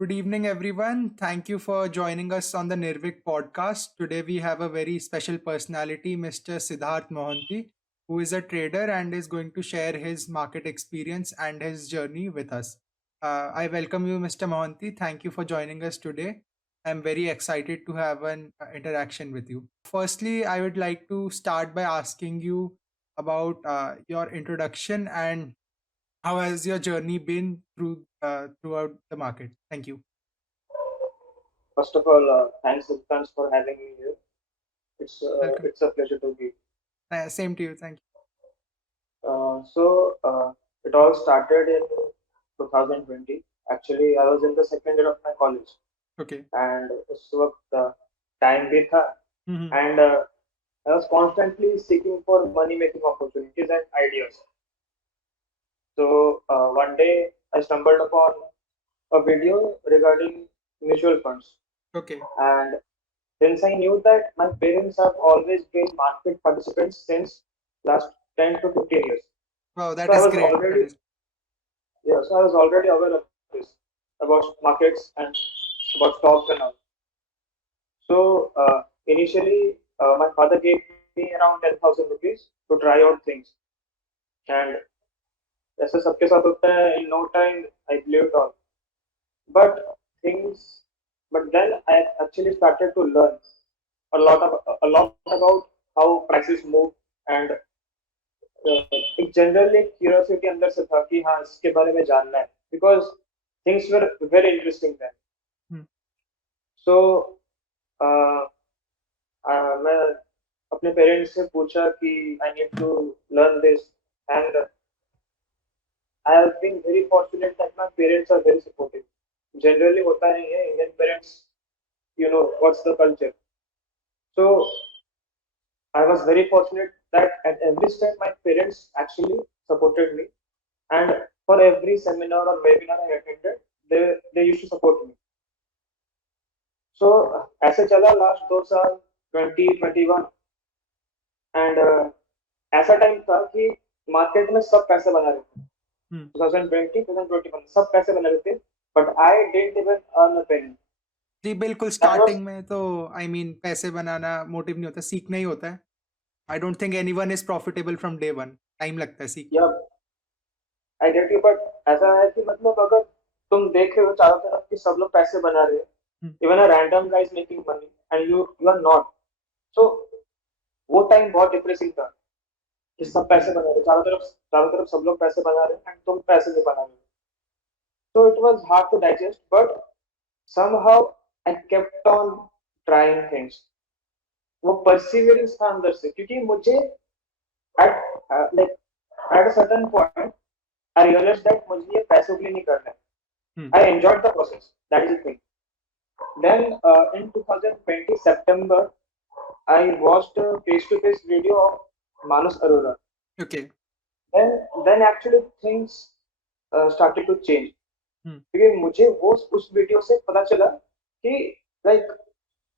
Good evening, everyone. Thank you for joining us on the Nirvik podcast. Today, we have a very special personality, Mr. Siddharth Mohanty, who is a trader and is going to share his market experience and his journey with us. I welcome you, Mr. Mohanty. Thank you for joining us today. I'm very excited to have an interaction with you. Firstly, I would like to start by asking you about your introduction and how has your journey been throughout the market. Thank you. First of all, thanks for having me here. It's Welcome. it's a pleasure to be. Same to you. Thank So it all started in 2020. Actually, I was in the second year of my college, you. Okay. and उस वक्त time भी था, Hmm. and I was constantly seeking for money making opportunities and ideas. So one day I stumbled upon a video regarding mutual funds, Okay. and since I knew that my parents have always been market participants since last 10 to 15 years. Wow, So that I is was great. That already is. yeah, so I was already aware of this about markets and about stocks and all. So initially, my father gave me around 10,000 rupees to try out things. And ऐसे सबके साथ होता है, in no time I blew it all. But things, but then I actually started to learn a lot about how prices move and एक general एक curiosity अंदर से था कि हाँ इसके बारे में जानना है because things were very interesting then Hmm. So मैं अपने पेरेंट्स से पूछा कि I need to learn this and I have been very fortunate that my parents are very supportive generally होता नहीं है Indian parents you know what's the culture so I was very fortunate that at every step my parents actually supported me and for every seminar or webinar I attended, they used to support me. So ऐसे चला last 2 साल 2021 and ऐसा time था कि market में सब पैसे बना रहे थे Hmm. 2020 2021 सब पैसे बना रहे थे but I didn't even earn a penny जी बिल्कुल दैट वाज स्टार्टिंग में तो पैसे बनाना मोटिव नहीं होता सीखना ही होता है I don't think any one is profitable from day one time लगता है सीखने या में आई गेट यू बट ऐसा है कि मतलब अगर तुम देख रहे हो चारों तरफ कि सब लोग पैसे बना रहे हैं Hmm. Even a random guys making money and you are not so वो टाइम बहुत डिप्रेसिंग था कि सब पैसे बना रहे चारों तरफ सब लोग पैसे बना रहे हैं एंड तुम पैसे नहीं बना रहे so it was hard to digest but somehow I kept on trying things वो perseverance था अंदर से क्योंकि मुझे at like at a certain point I realized that मुझे ये पैसों के लिए नहीं करना है Hmm. I enjoyed the process that is the thing then in 2020 September I watched a face-to-face video of Manas Arora Okay. then actually things started to change Hmm. क्योंकि मुझे वो उस वीडियो से पता चला कि लाइक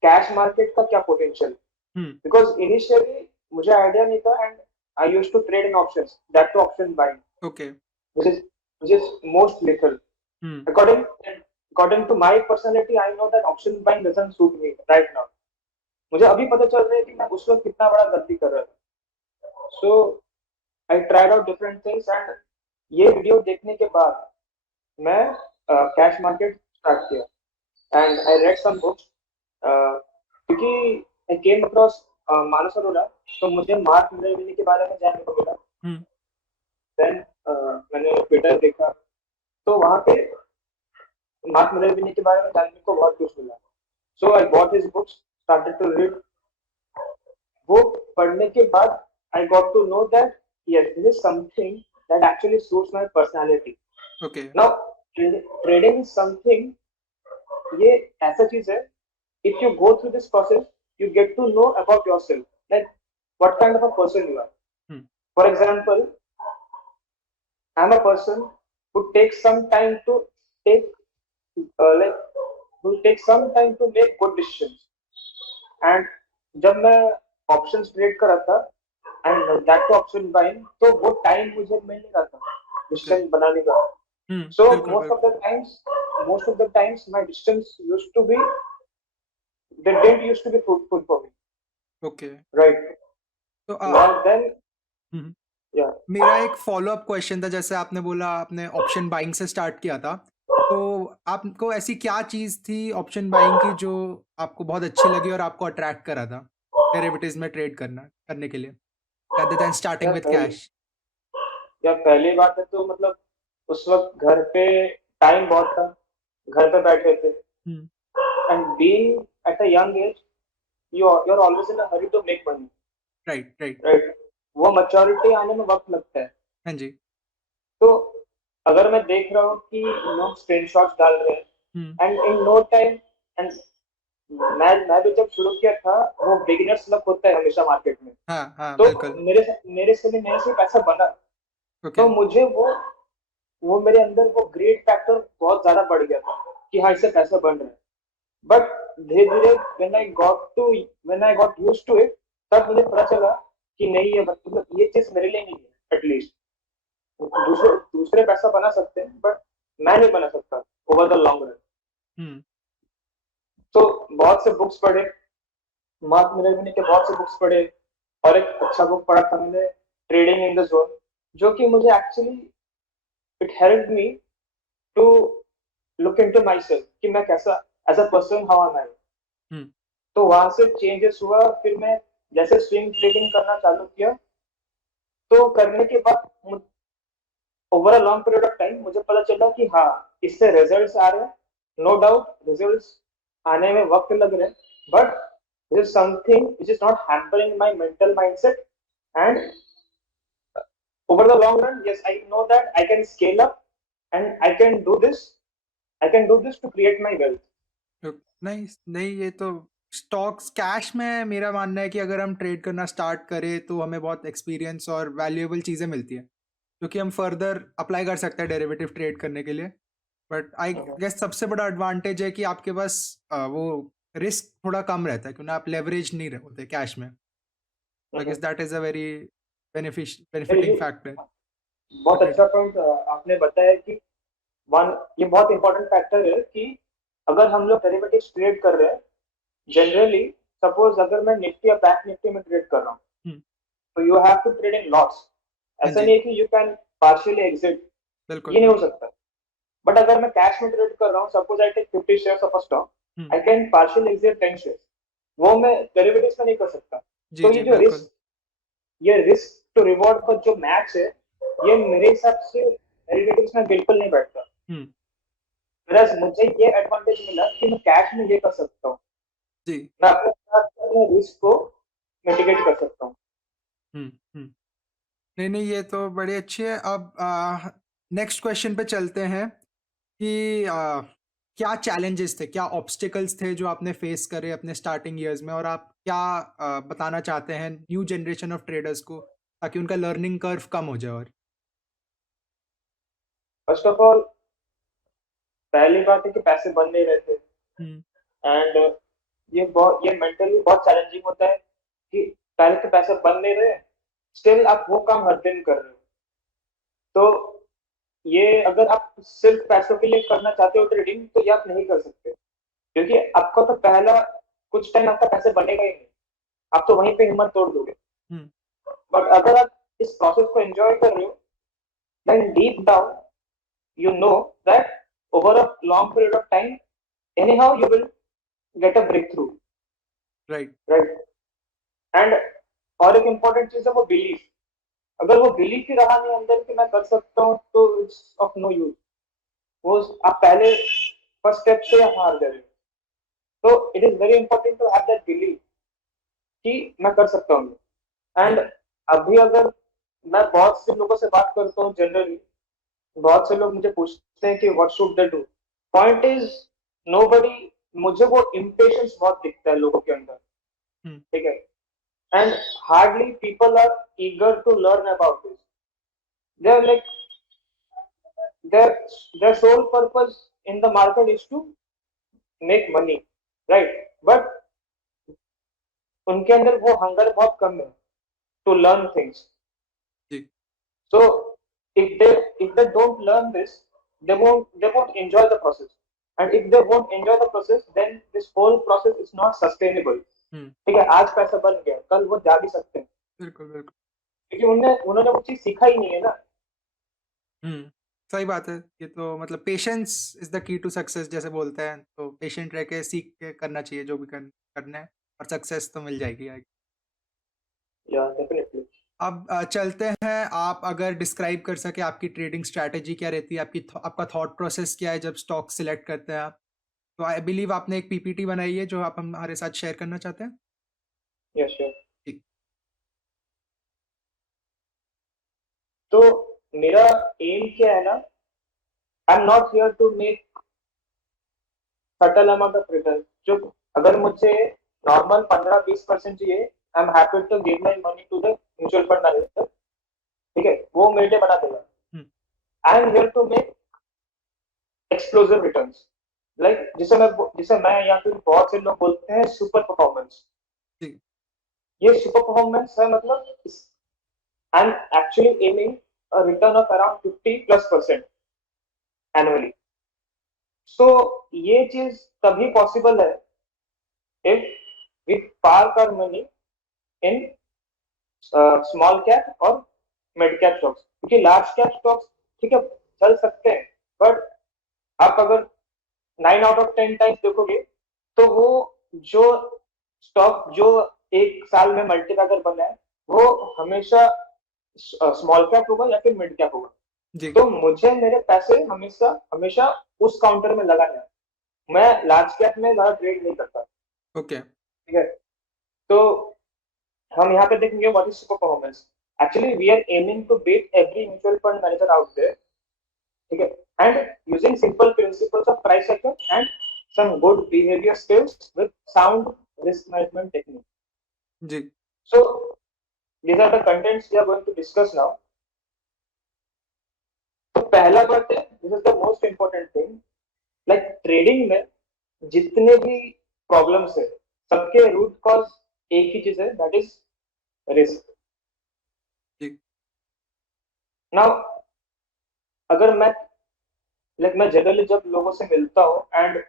कैश मार्केट का क्या पोटेंशियल Hmm. बिकॉज इनिशियली मुझे आइडिया नहीं था and I use to trade in options that too option buying Okay. which is most lethal Hmm. according according to my personality I know that option buying doesn't suit me right now मुझे अभी पता चल रहा है कि मैं उस वक्त कितना बड़ा गलती कर रहा था so I tried out different things and ये वीडियो देखने के बाद मैं कैश मार्केट स्टार्ट किया and I read some books क्योंकि आई केम अक्रॉस मानस अरोड़ा तो मुझे मार्क मिनरविनी के बारे में जानने को मिला Hmm. देन मैंने ट्विटर देखा तो वहाँ पे मार्क मिनरविनी के बारे में जानने को बहुत कुछ मिला so I bought his books started to read वो पढ़ने के बाद I got to know that yes this is something that actually suits my personality Okay. Now trading is something ये ऐसा चीज है if you go through this process you get to know about yourself like what kind of a person you are Hmm. for example I'm a person who takes some time to take like who takes some time to make good decisions and जब मैं options trade कर रहा था and that option buying तो वो time मुझे मिल नहीं रहा था Okay. डिसीजन बनाने का Hmm. so बिल्कुल most बिल्कुल. of the times most of the times my decisions used to be, they didn't used to be fruitful for me, okay. right? तो Now then, हम्म, yeah, मेरा एक फॉलो अप क्वेश्चन था, जैसे आपने बोला आपने ऑप्शन बाइंग से स्टार्ट किया था, तो आपको ऐसी क्या चीज़ थी ऑप्शन बाइंग की जो आपको बहुत अच्छी लगी और आपको अट्रैक्ट करा था डेरिवेटिव्स में ट्रेड करने के लिए, rather than starting यार with पहली cash? यार पहली बात है तो मतलब उस वक्त घर पे टाइम बहुत था, घर पे बैठे थे, हम्म, and being at a young age, you're always in a hurry to make money, right right. right? वो मैच्योरिटी आने में वक्त लगता है। हाँ जी। तो अगर मैं देख रहा हूँ कि लोग स्क्रीनशॉट्स डाल रहे हम्म, हैं and in no time, and मैं भी जब शुरू किया था, वो बिगिनर्स लक होता है हमेशा मार्केट में। हाँ हाँ तो बिल्कुल। मेरे से पैसा बना, ओके। तो मुझे वो मेरे अंदर वो ग्रेड फैक्टर बहुत ज्यादा बढ़ गया था कि हाँ इससे पैसा बन रहा है। बट धीरे धीरे when I got used to it, तब मुझे पता चला कि नहीं, ये मतलब ये चीज मेरे लिए नहीं है। एटलीस्ट दूसरे दूसरे पैसा बना सकते हैं, बट मैं नहीं बना सकता ओवर द लॉन्ग रन। हम्म, तो बहुत से बुक्स पढ़े, मार्क मिनरविनी के बहुत से बुक्स पढ़े, और एक अच्छा बुक पढ़ा था मैंने, ट्रेडिंग इन द जोन, जो कि मुझे actually it helped me to look into myself कि मैं कैसा as a person, how am I. Hmm, तो वहां से चेंजेस हुआ। फिर मैं जैसे स्विंग ट्रेडिंग करना चालू किया, तो करने के बाद over a long period of time मुझे पता चला कि हाँ, इससे रिजल्ट्स आ रहे हैं। नो डाउट रिजल्ट्स आने में वक्त लग रहे हैं, but this is something which is not hampering my mental mindset. And over the long run, yes, I know that I can scale up, and I can do this to create my wealth. नहीं नहीं, ये तो stocks cash में मेरा मानना है कि अगर हम ट्रेड करना स्टार्ट करें तो हमें बहुत एक्सपीरियंस और वैल्यूएबल चीज़ें मिलती हैं, क्योंकि हम फर्दर अप्लाई कर सकते हैं डेरिवेटिव ट्रेड करने के लिए। बट आई गेस सबसे बड़ा एडवांटेज है कि आपके पास वो रिस्क थोड़ा कम रहता है, क्योंकि आप लेवरेज नहीं होते कैश में। I guess that is a very benefiting ये फैक्टर। बहुत ओके। अच्छा पॉइंट आपने बताया कि वन, ये बहुत इंपॉर्टेंट फैक्टर है कि अगर हम लोग डेरिवेटिव्स ट्रेड कर रहे हैं, जनरली सपोज अगर मैं निफ्टी या बैंक निफ्टी में ट्रेड कर रहा हूँ, तो you have to trade in lots. हाँ ऐसा जी नहीं है कि यू कैन पार्शियली एग्जिट, बिल्कुल ये नहीं हो बिल्कुल। सकता। बट अगर मैं कैश में ट्रेड कर रहा हूँ, suppose I take 50 shares of a stock, hmm, I can partial exit 10 shares. वो मैं डेरिवेटिव्स में नहीं कर सकता। जी तो जी बिल्कुल। ये रिस्क टू रिवॉर्ड का जो मैच है, ये मेरे हिसाब से डेरिवेटिव्स में बिल्कुल नहीं बैठता। हम्म, प्लस मुझे ये एडवांटेज मिला कि मैं कैश में ये कर सकता हूँ, जी। मैं अपने साथ अपने रिस्क को मिटिगेट कर सकता हूँ। हम्म, हम्म। नहीं नहीं, ये तो बड़ी अच्छी है। अब नेक्स्ट क्वेश्चन पे चलते हैं कि क्या चैलेंजेस थे, क्या ऑब्स्टिकल्स थे जो आपने फेस करे अपने स्टार्टिंग ईयर्स में, और आप क्या बताना चाहते हैं न्यू जनरेशन ऑफ ट्रेडर्स को, ताकि उनका लर्निंग कर्व कम हो जाए? और फर्स्ट ऑफ ऑल, पहली बात है कि पैसे बन नहीं रहे थे। हम्म, एंड ये मेंटली बहुत चैलेंजिंग होता है कि पहले तो पैसे बन नहीं रहे, स्टिल आप वो काम हर दिन कर रहे हो। तो ये अगर आप सिर्फ पैसों के लिए करना चाहते हो ट्रेडिंग, तो ये आप नहीं कर सकते, क्योंकि आपका तो पहला कुछ टाइम आपका पैसे बनेगा ही नहीं, आप तो वहीं पे हिम्मत तोड़ दोगे। हम्म, बट अगर आप इस प्रोसेस को एंजॉय कर रहे हो, then deep down you know that over a long period of time, anyhow you will get a breakthrough, right. right? And और एक इम्पोर्टेंट चीज है वो बिलीफ। अगर वो बिलीफ ही रहा नहीं अंदर कि मैं कर सकता हूँ, तो इट्स ऑफ नो यूज। वो आप पहले फर्स्ट स्टेप से हार गए। तो it is very important to have that belief कि मैं कर सकता हूँ। एंड अभी अगर मैं बहुत से लोगों से बात करता हूँ जनरली, बहुत से लोग मुझे पूछते हैं कि what should they do. Point is, nobody, मुझे वो इम्पेशंस बहुत दिखता है लोगों के अंदर, ठीक है? And hardly people are eager to learn about this. They are like, their their sole purpose in the market is to make money, right? But उनके अंदर वो हंगर बहुत कम है to learn things. Ji. So if they don't learn this, they won't enjoy the process. and if they won't enjoy the process, then this whole process is not sustainable. हम्म, ठीक है, आज पैसा बन गया, कल वो जा भी सकते हैं, बिल्कुल बिल्कुल। क्योंकि उन्होंने उन्होंने वो चीज सीखा ही नहीं है ना। हम्म, सही बात है। ये तो मतलब patience is the key to success जैसे बोलते हैं, तो पेशेंट रह के सीख के करना चाहिए जो भी करना है, और सक्सेस तो मिल जाएगी आगे। या डेफिनेटली। अब चलते हैं, आप अगर डिस्क्राइब कर सके आपकी ट्रेडिंग स्ट्रैटेजी क्या रहती है, आपका थॉट प्रोसेस क्या है जब स्टॉक सिलेक्ट करते हैं आप। तो आई बिलीव आपने एक पीपीटी बनाई है जो आप हमारे साथ शेयर करना चाहते हैं। Yes sure. ठीक। तो मेरा एम क्या है ना, I am not here to make certain amount of return. जो अगर मुझे नॉर्मल 15-20% चाहिए, I am happy to give my money to the mutual fund manager, ठीक है, वो मेरे लिए बना देगा। Hmm, I am here to make explosive returns, like जिसे मैं या फिर बहुत से लोग बोलते हैं सुपर परफॉर्मेंस। ठीक। ये सुपर परफॉर्मेंस है, मतलब I am actually aiming a return of around 50+% annually. So ये चीज तभी पॉसिबल है if we park our money in small cap और मिड कैप स्टॉक्स, क्योंकि लार्ज कैप स्टॉक्स ठीक है चल सकते हैं, बट आप अगर 9 out of 10 टाइम्स देखोगे तो वो जो स्टॉक जो एक साल में मल्टीपैकर बना है वो हमेशा स्मॉल कैप होगा या फिर मिड कैप होगा। जी। तो मुझे मेरे पैसे हमेशा हमेशा उस काउंटर में लगाना है, मैं लार्ज कैप में ज्यादा ट्रेड नहीं करता। ओके। ठीक है, तो हम यहाँ पे देखेंगे what is super performance. Actually we are aiming to beat every mutual fund manager out there, ठीक है, and using simple principles of price action and some good behaviour skills with sound risk management technique. जी। So these are the contents we are going to discuss now. तो पहला बात है, this is the most important thing, like trading में जितने भी problems है सबके रूट कॉज एक ही चीज है, दैट इज रिस्क। जी। नाउ अगर मैं जनरली जब लोगों से मिलता हूँ एंड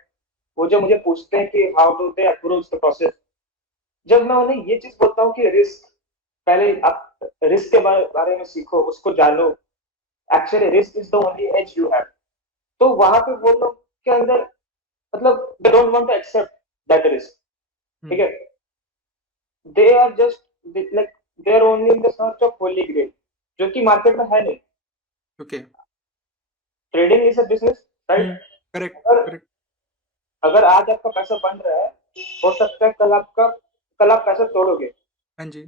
वो जो मुझे पूछते हैं कि how do they approach the process, जब मैं उन्हें ये चीज बोलता हूँ कि रिस्क, पहले आप रिस्क के बारे में सीखो, उसको जानो, actually risk is the only edge you have, तो वहां पे वो लोग के अंदर मतलब they don't want to accept that risk. ठीक है, they are just like they are only in the search of holy grail, जो कि मार्केट में है नहीं। Okay. Trading is a business, right. Correct अगर करेक्ट। अगर आज आपका पैसा बन रहा है, हो सकता है कल आप पैसा तोड़ोगे। हाँ जी।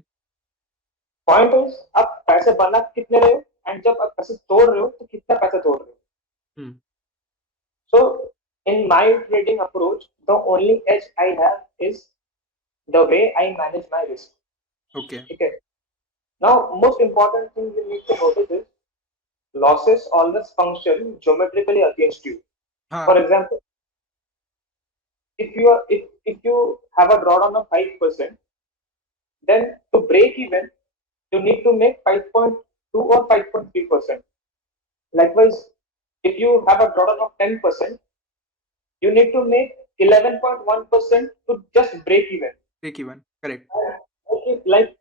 पॉइंट इज आप पैसे बना कितने रहे हो, एंड जब आप पैसे तोड़ रहे हो तो कितना पैसा तोड़ रहे हो। हम्म, So in my trading approach, the only edge I have is the way I manage my risk. Okay. Okay. Now, most important thing you need to notice is losses always function geometrically against you. हाँ। For example, if you have a drawdown of 5%, then to break even, you need to make 5.2 or 5.3%. Likewise, if you have a drawdown of 10%, you need to make 11.1% to just break even. Break even, correct. Like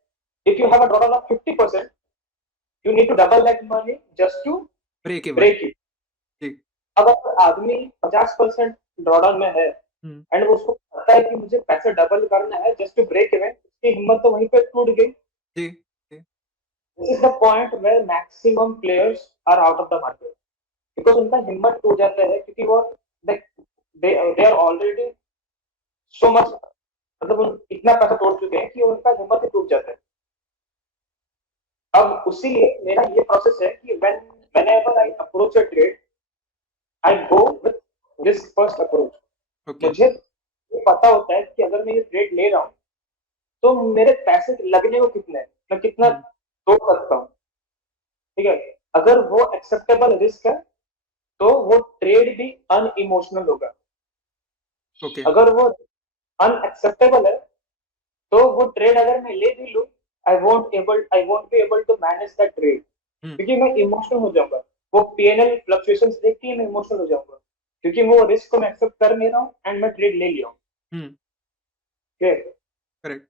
if you have a drawdown of 50%, you need to double that money just to break even. break it. जी। अब अगर आदमी 50% drawdown में है and उसको पता है कि मुझे पैसे डबल करना है जस्ट टू ब्रेक इवन, उसकी हिम्मत तो वहीं पे टूट गई। जी। This is the point where maximum players are out of the market, because उनका हिम्मत टूट जाता है, क्योंकि वो they are already so much, मतलब इतना पैसा तोड़ चुके हैं कि उनका हिम्मत ही टूट जाता है। अब उसीलिए मेरा ये प्रोसेस है कि whenever I approach a trade, I go with risk first approach. Okay. मुझे ये पता होता है कि अगर मैं ये ट्रेड ले रहा हूँ तो मेरे पैसे लगने को कितने हैं, मैं कितना तोड़ सकता हूँ। ठीक है, अगर वो एक्सेप्टेबल रिस्क है तो वो ट्रेड भी अनइमोशनल होगा। ओके। अगर वो अनएक्सेप्टेबल है तो वो ट्रेड अगर मैं ले भी लूँ, I won't be able to manage that trade, क्योंकि मैं इमोशनल हो जाऊंगा। वो पीएनएल फ्लक्चुएशंस देख के मैं इमोशनल हो जाऊंगा क्योंकि वो रिस्क को मैं एक्सेप्ट कर नहीं रहा हूँ एंड मैं ट्रेड ले लिया हूँ. हम्म. क्लियर. करेक्ट.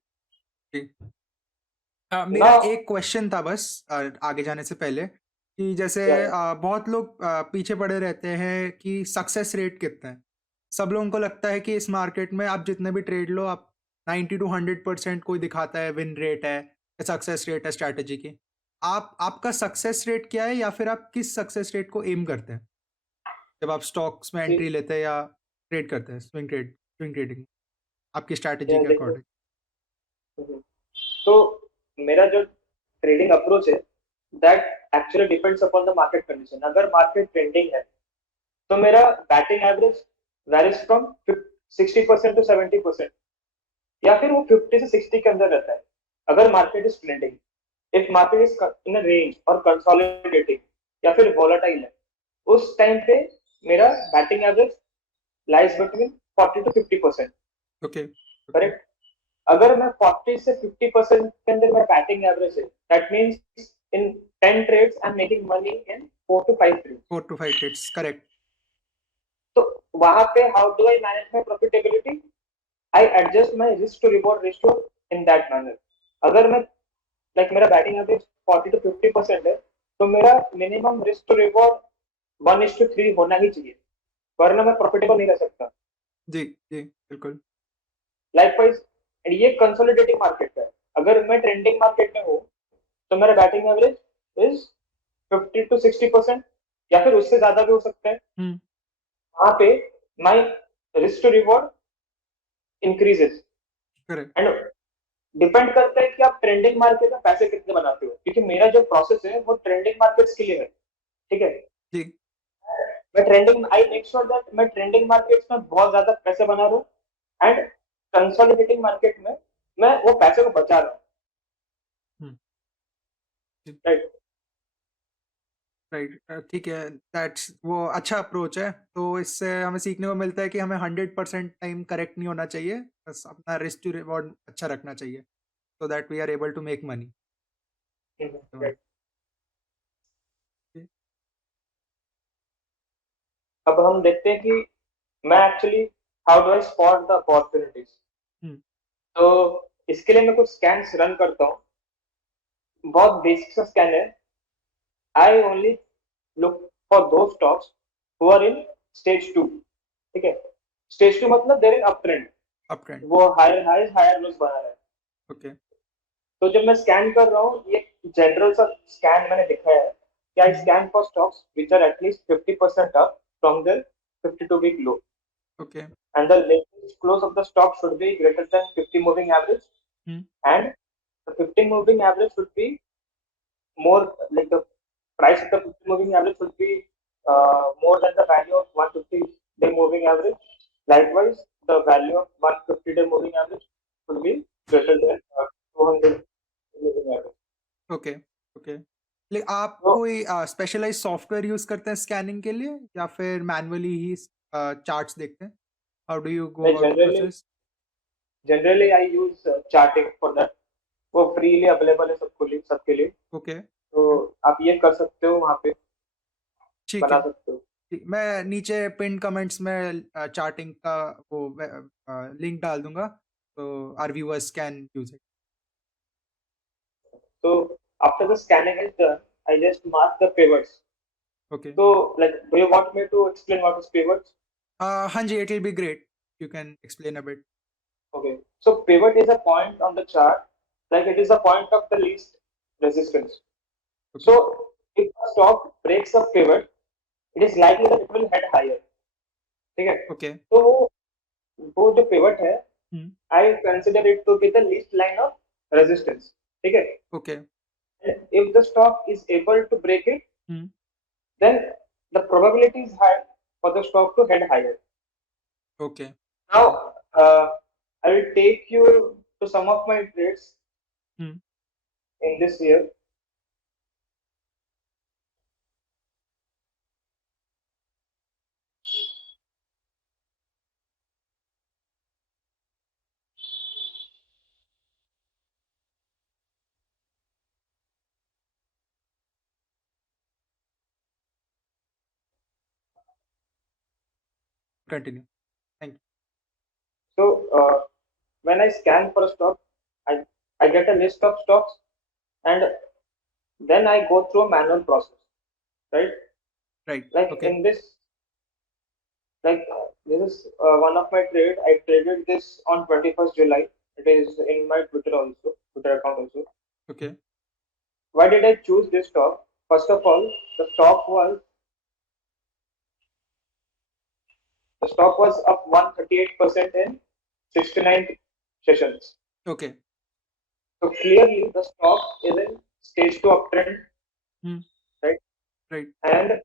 मेरा नाउ एक क्वेश्चन था बस आगे जाने से पहले कि जैसे या या बहुत लोग पीछे पड़े रहते हैं कि सक्सेस रेट कितना है. सब लोगों को लगता है कि इस मार्केट में आप जितने भी ट्रेड लो आप 90 to 100% कोई दिखाता है विन रेट है, सक्सेस रेट है स्ट्रैटेजी की. आपका सक्सेस रेट क्या है या फिर आप किस सक्सेस रेट को एम करते हैं जब आप स्टॉक्स में सी एंट्री लेते हैं या ट्रेड करते हैं, स्विंग ट्रेडिंग आपकी स्ट्रैटेजी या के देखो. अकॉर्डिंग. हम्म. तो मेरा जो ट्रेडिंग अप्रोच है that actually depends upon the market condition. अगर मार्केट ट्रेंडिंग है तो मेरा batting average varies from 60% to 70%, या फिर वो 50 से 60 के अंदर रहता है अगर market is trending. If market is in range और कंसोलिडेटिंग या फिर वोलेटाइल है, उस टाइम पे मेरा batting average lies between 40 to 50%. Okay. Okay. Correct. अगर मैं 40 से 50% के अंदर मेरा बैटिंग एवरेज है, that means in 10 trades I am making money in 4 to 5 trades. 4 to 5 trades, correct. तो वहां पे how do I manage my profitability? I adjust my risk to reward ratio in that manner. अगर मैं मेरा batting average 40 to 50% है, तो मेरा minimum risk to reward 1:3 होना ही चाहिए, वरना मैं प्रॉफिटेबल नहीं रह सकता. जी. जी बिल्कुल. लाइकवाइज ये कंसोलिडेटिंग मार्केट है. अगर मैं ट्रेंडिंग मार्केट में हूँ तो मेरा बैटिंग एवरेज इज 50 to 60%, या फिर उससे ज्यादा भी हो सकता है. हम्म. वहां पे my risk to reward increases. Correct. And depend करता है कि आप ट्रेंडिंग मार्केट में पैसे कितने बनाते हो, क्योंकि मेरा जो प्रोसेस है वो ट्रेंडिंग मार्केट्स के लिए है. ठीक है. जी. मैं trending I make sure that मैं ट्रेंडिंग मार्केट्स में बहुत ज्यादा पैसे बना रहा हूँ एंड कंसोलिडेटिंग मार्केट में मैं वो पैसे को बचा रहा हूँ. हम्म. जी. राइट. राइट. ठीक है. दैट्स वो अच्छा अप्रोच है. तो इससे हमें सीखने को मिलता है कि हमें 100% टाइम करेक्ट नहीं होना चाहिए, बस अपना रिस्क टू रिवॉर्ड अच्छा रखना चाहिए so that we are able to make money. Right. अब हम देखते हैं कि मैं actually how do I spot the opportunities. Hmm. तो इसके लिए मैं कुछ स्कैन्स रन करता हूँ. बहुत बेसिक सा स्कैन है. आई ओनली लुक फॉर दो stocks who are in stage 2. ठीक है. स्टेज 2 मतलब there in uptrend, uptrend. वो हायर हाइज हायर लोज बना रहा है. ओके. तो जब मैं स्कैन कर रहा हूँ, ये जनरल सा स्कैन मैंने दिखाया है कि I hmm. Scan for stocks which are at least 50% up from their 52-week low, okay. and the latest close of the stock should be greater than 50 moving average, hmm. and the 50 moving average should be more, like the price of the 50 moving average should be more than the value of 150-day moving average. Likewise, the value of 150-day moving average should be greater than 200 moving average. Okay. Okay. लेकिन आप So कोई specialise software use करते हैं scanning के लिए या फिर manually ही charts देखते हैं? How do you go I about the process? generally I use charting for that. वो फ्रीली अवेलेबल है सबको लिए, सबके लिए. ओके. तो आप ये कर सकते हो, वहाँ पे ठीक है. बना सकते हो. मैं नीचे पिन कमेंट्स में चार्टिंग का वो लिंक डाल दूंगा तो are viewers can use it. So after the scanning is done, I just mark the pivots. Okay. So like, do you want me to explain what is pivots? हाँ जी, it will be great. You can explain a bit. Okay. So pivot is a point on the chart, like it is a point of the least resistance. Okay. So if a stock breaks a pivot, it is likely that it will head higher. ठीक है. Okay. तो वो जो pivot है, हम्म. I consider it to be the least line of resistance. ठीक है. Okay. And if the stock is able to break it, hmm. then the probability is high for the stock to head higher. Okay. Now, I will take you to some of my trades hmm. in this year. Continue. Thank you. So when I scan for a stock, I I get a list of stocks, and then I go through a manual process, right? Right. Like Okay. in this, like this is one of my trade. I traded this on 21st July. It is in my Twitter account also. Okay. Why did I choose this stock? First of all, the stock was the stock was up 138% in 69 sessions. Okay. So clearly, the stock is in stage two uptrend, Hmm. right? Right. And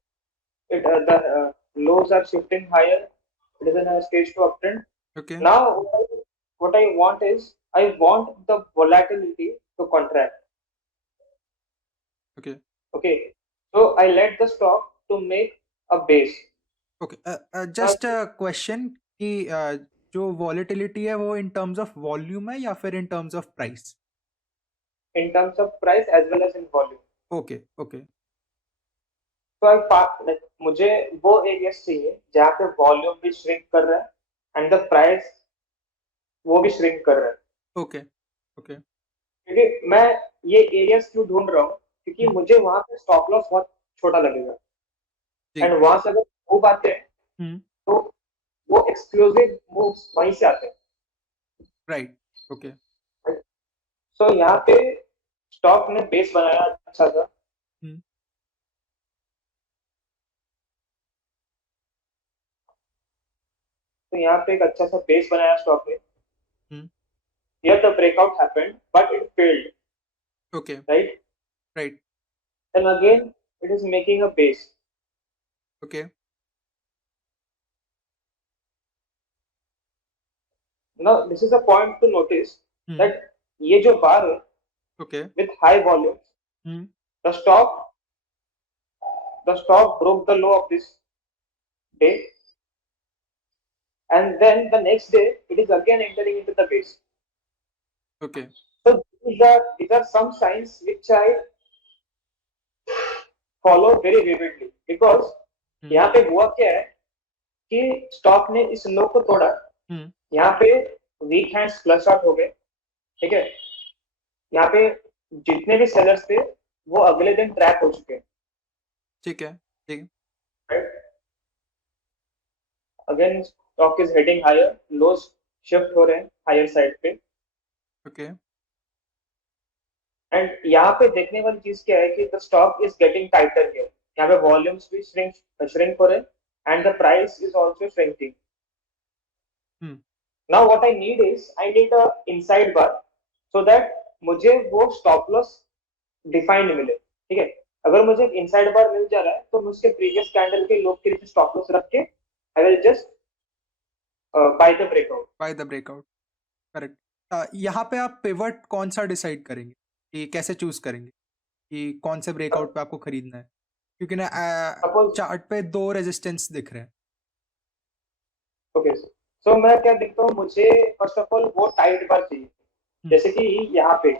the lows are shifting higher. It is in a stage two uptrend. Okay. Now, what I want is I want the volatility to contract. Okay. Okay, so I let the stock to make a base. Okay. Now, Just a question कि जो volatility है वो in terms of volume है या फिर in terms of price? in terms of price as well as in volume. Okay. Okay. तो like, मुझे वो एरियाज चाहिए जहाँ पे वॉल्यूम भी श्रिंक कर रहा है एंड द प्राइस वो भी श्रिंक कर रहा है. Okay. Okay. क्योंकि मैं ये एरियाज क्यों ढूंढ रहा हूँ क्योंकि Hmm. मुझे वहां पे स्टॉप लॉस बहुत छोटा लगेगा एंड जी. वहां से अगर मूव आते हैं Hmm. तो वो एक्सक्लूसिव मूव्स वहीं से आते हैं. Right. Okay. सो यहाँ पे स्टॉक ने बेस बनाया अच्छा था. Hmm. तो यहाँ पे एक अच्छा सा बेस बनाया स्टॉक ने. Hmm. Here the breakout happened but it failed, Okay. right? Right. And again it is making a base. Okay. Now this is a point to notice Hmm. that ये जो बार है Okay. with high volume, Hmm. the stock broke the low of this day, and then the next day it is again entering into the base. Okay. So these are some signs which I follow very vividly because Hmm. यहाँ पे हुआ क्या है कि stock ने इस लो को तोड़ा. Hmm. यहाँ पे वीक हैंड्स फ्लश आउट हो गए. ठीक है, यहाँ पे जितने भी सेलर्स थे वो अगले दिन ट्रैप हो चुके हैं. ठीक है. ठीक. Again stock is heading higher, lows shift हो रहे हैं हायर साइड पे. Okay. एंड यहाँ पे देखने वाली चीज क्या है कि the stock is getting tighter here. यहाँ पे वॉल्यूम्स भी श्रिंक हो रहे हैं and the price is also shrinking. Hmm. Now what I need is I need a inside bar so that मुझे वो स्टॉप लॉस डिफाइंड मिले. ठीक है, अगर मुझे एक इनसाइड बार मिल जा रहा है तो मैं उसके प्रीवियस कैंडल के लो के नीचे स्टॉप लॉस रख के I will just by the breakout. By the breakout. Correct. यहाँ पे आप पिवट कौन सा डिसाइड करेंगे कि कैसे चूज करेंगे कि कौन से ब्रेकआउट पे आपको खरीदना है क्योंकि ना सपोज चार्ट पे दो रेजिस्टेंस दिख रहे हैं. ओके, सो मैं क्या देखता हूँ, मुझे फर्स्ट ऑफ ऑल वो टाइट बार चाहिए. हम्म. जैसे कि यहाँ पे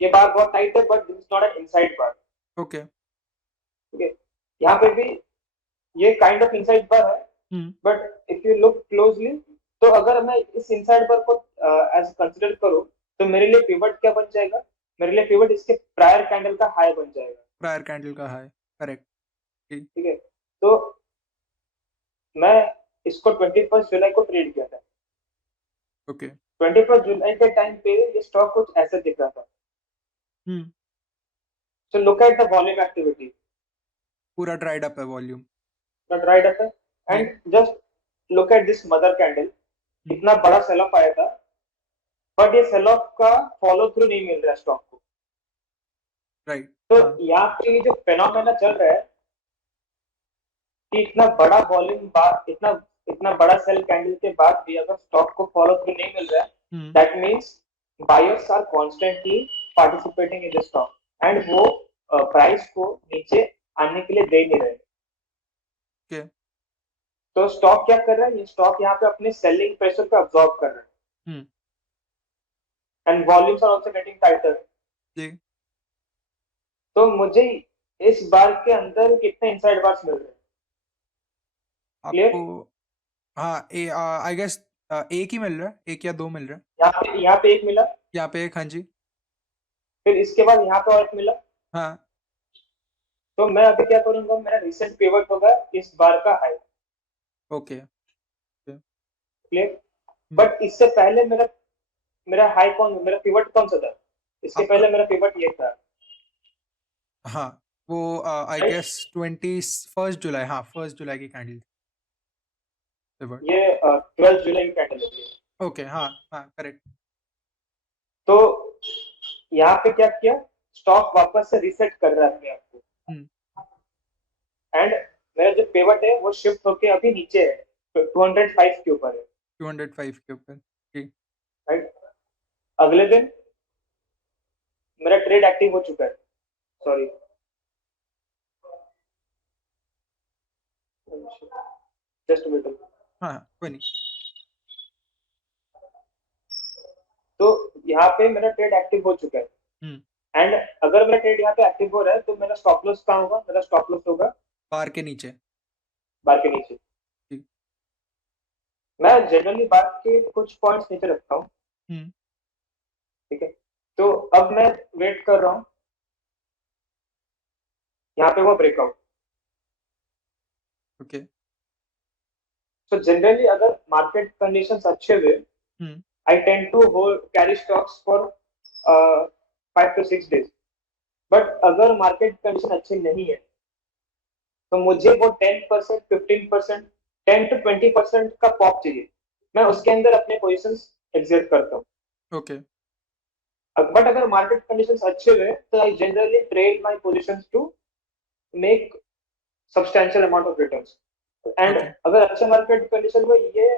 ये बार बहुत टाइट है but this is not an inside bar. Okay. ठीक है, यहाँ पे भी ये काइंड ऑफ इनसाइड बार है hmm. But if you look closely तो अगर मैं इस इनसाइड बार को एज कंसिडर करूँ तो मेरे लिए पिवट क्या बन जाएगा, मेरे लिए पिवट इसके प्रायर कैंडल का हाई बन जाएगा. प्रायर कैंडल का हाई. करेक्ट. ठीक है, तो मैं इसको 21st जुलाई को ट्रेड किया था. ओके. 21st जुलाई के टाइम पे ये स्टॉक कुछ ऐसे दिख रहा था. Hmm. So look at the volume activity. पूरा ड्राइड अप है वॉल्यूम. राइट अप है जी. And just look at this mother candle. Hmm. इतना बड़ा सेल ऑफ आया था बट ये सेल ऑफ का फॉलो थ्रू नहीं मिल रहा स्टॉक को. राइट. तो हाँ. यहाँ पे ये जो फेनोमेना चल रहा है कि इतना बड़ा वॉल्यूम बाद इतना इतना बड़ा सेल कैंडल के बाद भी अगर स्टॉक को फॉलो थ्रू नहीं मिल रहा है, hmm. That means buyers are constantly participating in the stock and वो प्राइस को नीचे आने के लिए दे नहीं रहे. ओके. तो स्टॉक क्या कर रहा है, ये स्टॉक यहाँ पे अपने सेलिंग प्रेशर को अब्सॉर्ब कर रहा है hmm. And volumes are also getting tighter. जी. तो मुझे इस बार के अंदर कितने इनसाइड बार्स मिल रहे हैं, आपको क्लियर? हाँ, आई गेस एक ही मिल रहा है, एक या दो मिल रहा है। यहाँ पे एक मिला, यहाँ पे एक, हाँ जी। फिर इसके बाद यहाँ पे और एक मिला। हाँ। तो मैं अभी क्या करूंगा, मेरा रिसेंट पिवट होगा इस बार का high. Okay okay. Clear. Hmm, but इससे पहले मेरा मेरा हाई मेरा पिवट कौन सा था? इसके आपका, पहले मेरा पिवट ये था। हाँ, वो आई राइट। गेस 21 जुलाई, हाँ 1 जुलाई की कैंडल थी। ये 12 जुलाई की कैंडल है। ओके, हाँ हाँ, करेक्ट। तो यहाँ पे क्या किया, स्टॉक वापस से रीसेट कर रहा है अपने आप को। हम्म। एंड मेरा जो पिवट है वो शिफ्ट होके अभी नीचे है, तो 205 के ऊपर है। 205 के ऊपर, जी। राइट। अगले दिन मेरा ट्रेड एक्टिव हो चुका है। Sorry, just minute. हाँ हाँ, कोई नहीं। तो यहाँ पे मेरा ट्रेड एक्टिव हो चुका है। हम्म। एंड अगर मेरा ट्रेड यहाँ पे एक्टिव हो रहा है तो मेरा स्टॉप लॉस कहाँ होगा? मेरा स्टॉप लॉस होगा बार के नीचे। बार के नीचे। जी। मैं जनरली बार के कुछ पॉइंट्स नीचे रखता हूँ। हम्म। ठीक है। तो अब मैं वेट कर रहा हूँ यहाँ पे वो ब्रेकआउट। ओके। सो जनरली अगर मार्केट कंडीशंस अच्छे हुए, hmm. I tend to hold carry stocks for 5 to 6 days। But अगर मार्केट कंडीशन अच्छी नहीं है तो मुझे वो 10%, 15%, 10 to 20% का पॉप चाहिए। मैं उसके अंदर अपने पोजिशंस एग्जिट करता हूँ। ओके। बट अगर मार्केट कंडीशंस अच्छे हुए तो I generally trade my positions to make substantial amount of returns. And okay. अगर अच्छे मार्केट कंडीशन में ये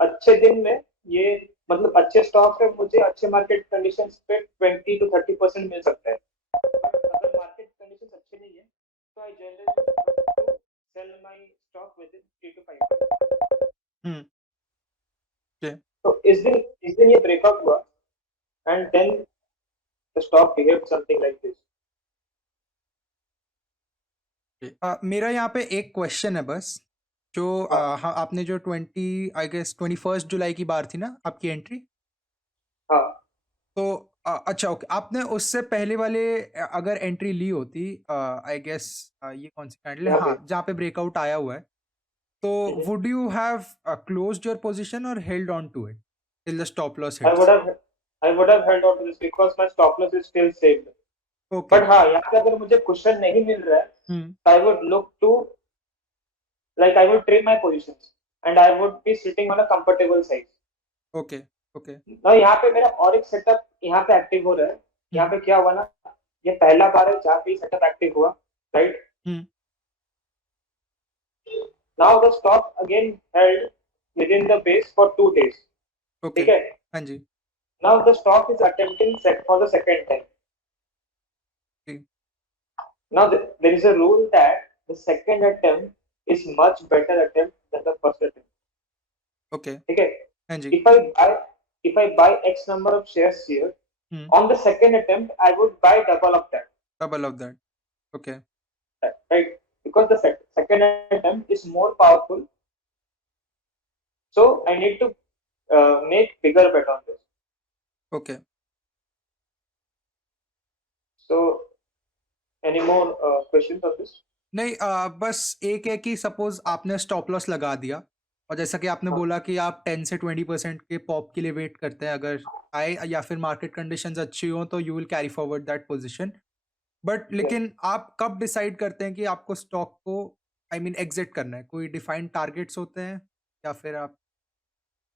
अच्छे दिन में ये मतलब अच्छे स्टॉक है, मुझे अच्छे मार्केट कंडीशंस पे 20 to 30% मिल सकता है। अगर मार्केट कंडीशंस अच्छे नहीं है तो I generally sell my stock within 3 to 5 days। Hmm. Okay. तो इस दिन ये ब्रेकआउट हुआ and then the stock behave something like this. मेरा यहाँ पे एक क्वेश्चन है बस, जो हाँ हाँ, आपने जो आई गेस 21 जुलाई की बार थी ना आपकी एंट्री। हाँ तो अच्छा, ओके, आपने उससे पहले वाले अगर एंट्री ली होती, आई गेस ये कौन सी कैंडल है, यहाँ हाँ, पे। जहाँ पे ब्रेकआउट आया हुआ है, तो would you have closed your position और held on to it till the stop loss I would hits? have I would have held on to this because my stop loss is still saved. Okay. But हाँ, यहाँ पे अगर मुझे question नहीं मिल रहा है हम्म। तो I would look to, like I would trim my positions and I would be sitting on a comfortable size. Okay okay. ना यहाँ पे मेरा और एक सेटअप यहाँ पे एक्टिव हो रहा है। यहाँ हम्म। पे क्या हुआ ना, ये पहला बार है जहाँ पे सेटअप एक्टिव हुआ। Right. Hmm. Now the stock again held within the base for 2 days। Okay. ठीक है। हाँ जी। Now the stock is attempting set for the second time. जी। Now there is a rule that the second attempt is much better attempt than the first attempt. Okay. Okay. हाँ जी। If I buy X number of shares here, hmm. on the second attempt I would buy double of that. Double of that. Okay Right? Because the second attempt is more powerful, so I need to make bigger bet on this. Okay. So any more questions on this? नहीं, बस एक है कि suppose आपने stop loss लगा दिया, और जैसा कि आपने हाँ, बोला कि आप 10 से 20% के पॉप के लिए वेट करते हैं, अगर आए या फिर मार्केट कंडीशंस अच्छी हो तो you will carry forward that position. But yes. लेकिन आप कब डिसाइड करते हैं कि आपको स्टॉक को, आई मीन, एग्जिट करना है? कोई डिफाइंड टारगेट्स होते हैं, या फिर आप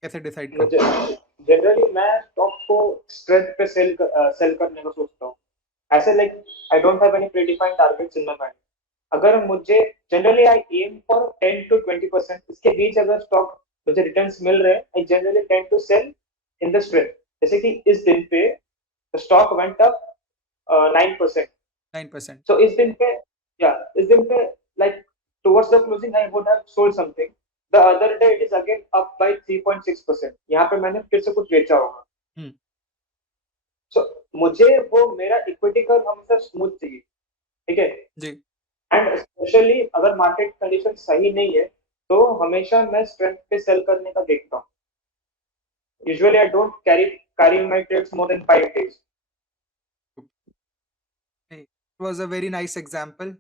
कैसे डिसाइड मुझे करते हैं? जनरली मैं स्टॉक को स्ट्रेंथ पे सेल करने का सोचता हूँ। ऐसे like I don't have any predefined targets in my mind. अगर मुझे generally I am for 10 to 20%, इसके बीच अगर स्टॉक मुझे रिटर्न्स मिल रहे हैं, I generally tend to sell in the strength. जैसे कि इस दिन पे स्टॉक वेंट अप 9%। 9%। सो इस दिन पे like towards the closing I would have sold something. The other day it is again up by 3.6%। यहाँ पे मैंने फिर से कुछ बेचा होगा। हम्म। सो मुझे वो मेरा इक्विटी कर्व हमेशा स्मूथ चाहिए। ठीक है। जी। एंड स्पेशली अगर मार्केट कंडीशन सही नहीं है तो हमेशा मैं स्ट्रेंथ पे सेल करने का देखता हूँ. Usually I don't carry my trades more than 5 days. It was a very nice example.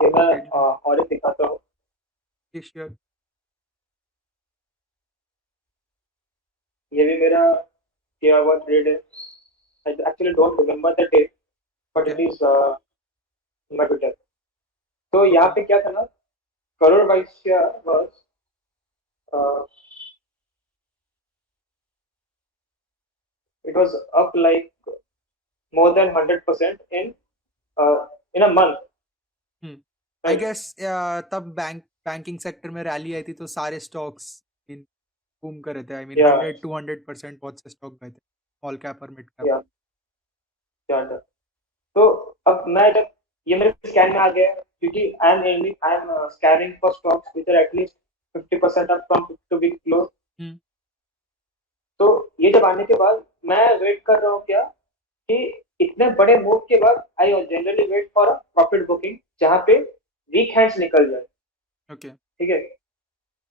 ये मैं Really nice. और एक दिखाता हूँ. Okay, sure. ये भी मेरा किया हुआ ट्रेड है. I actually don't remember the date, but Okay. It is in my Twitter. तो यहाँ Okay. पे क्या था ना, करोड़ वैश्य was it was up like more than 100% in a month, I right? Guess तब बैंकिंग सेक्टर में रैली आई थी तो सारे स्टॉक्स इन बूम कर रहे थे. आई मीन Yeah, 100-200% बहुत से स्टॉक गए थे, स्मॉल कैप और मिड कैप. yeah, yeah. तो अब मैं जब ये मेरे स्कैन में आ गया, क्योंकि I am scanning for stocks which are at least 50% up from 50 week close. Hmm. तो ये जब आने के बाद मैं वेट कर रहा हूँ क्या, कि इतने बड़े मूव के बाद I generally wait for a profit booking जहाँ पे वीक हैंड्स निकल जाए. ओके. ठीक है.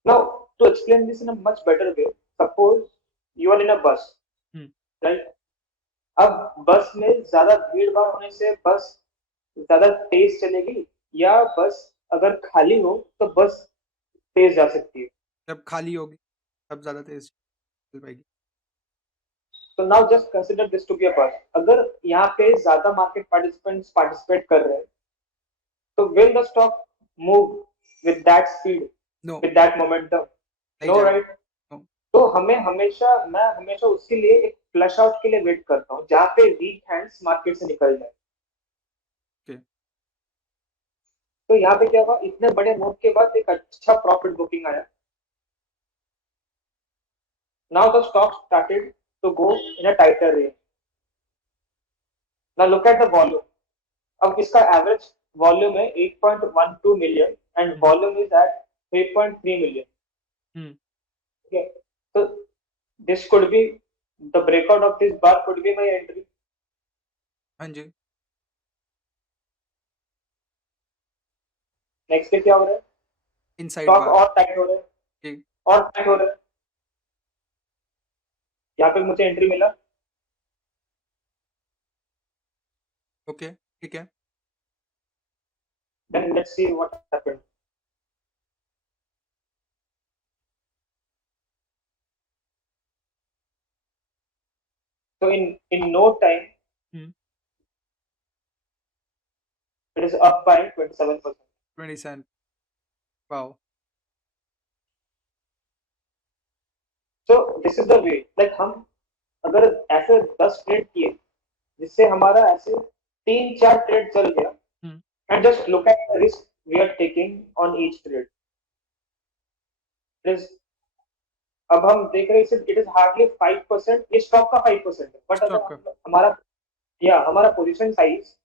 Now to explain this in a much better way, suppose you are in a bus, hmm. Right? अब बस में ज्यादा भीड़ भाड़ होने से बस ज्यादा तेज चलेगी, या बस अगर खाली हो तो बस तेज जा सकती है. जब खाली होगी तब ज्यादा तेज चल पाएगी. तो now just consider this to be a bus. अगर यहाँ पे ज्यादा मार्केट पार्टिसिपेंट्स पार्टिसिपेट कर रहे हैं, तो will the stock move with that speed, no, with that momentum? नहीं नो, जाएगा. राइट? नो. तो मैं हमेशा उसके लिए एक फ्लश आउट के लिए वेट करता हूँ जहाँ पे वीक हैंड्स मार्केट से निकल जाए. ओके. तो यहाँ पे क्या हुआ, इतने बड़े मूव के बाद एक अच्छा प्रॉफिट बुकिंग आया. Now the stock started to go in a tighter range. Now look at the volume. अब इसका एवरेज वॉल्यूम है 8.12 million and hmm. Volume is at 3.3 million. Hmm. ठीक है. तो this could be the breakout of this bar, could be my entry. हाँ जी. Next day क्या हो रहा है, इनसाइड स्टॉक बार. और टाइट हो रहा है, ठीक. और टाइट हो रहा है. यहाँ पे मुझे एंट्री मिला. ओके. ठीक है. Then let's see what happened. So in no time, hmm. it is up by 27%. 27. Wow. So this is the way. Like हम अगर ऐसे 10 ट्रेड किए जिससे हमारा ऐसे 3-4 ट्रेड चल गया, हम्म. and just look at the risk we are taking on each trade. It is, अब हम देख रहे हैं इट इज हार्डली 5%. ये स्टॉक का 5% है, बट अगर स्टॉक का. हम हमारा या हमारा पोजीशन साइज,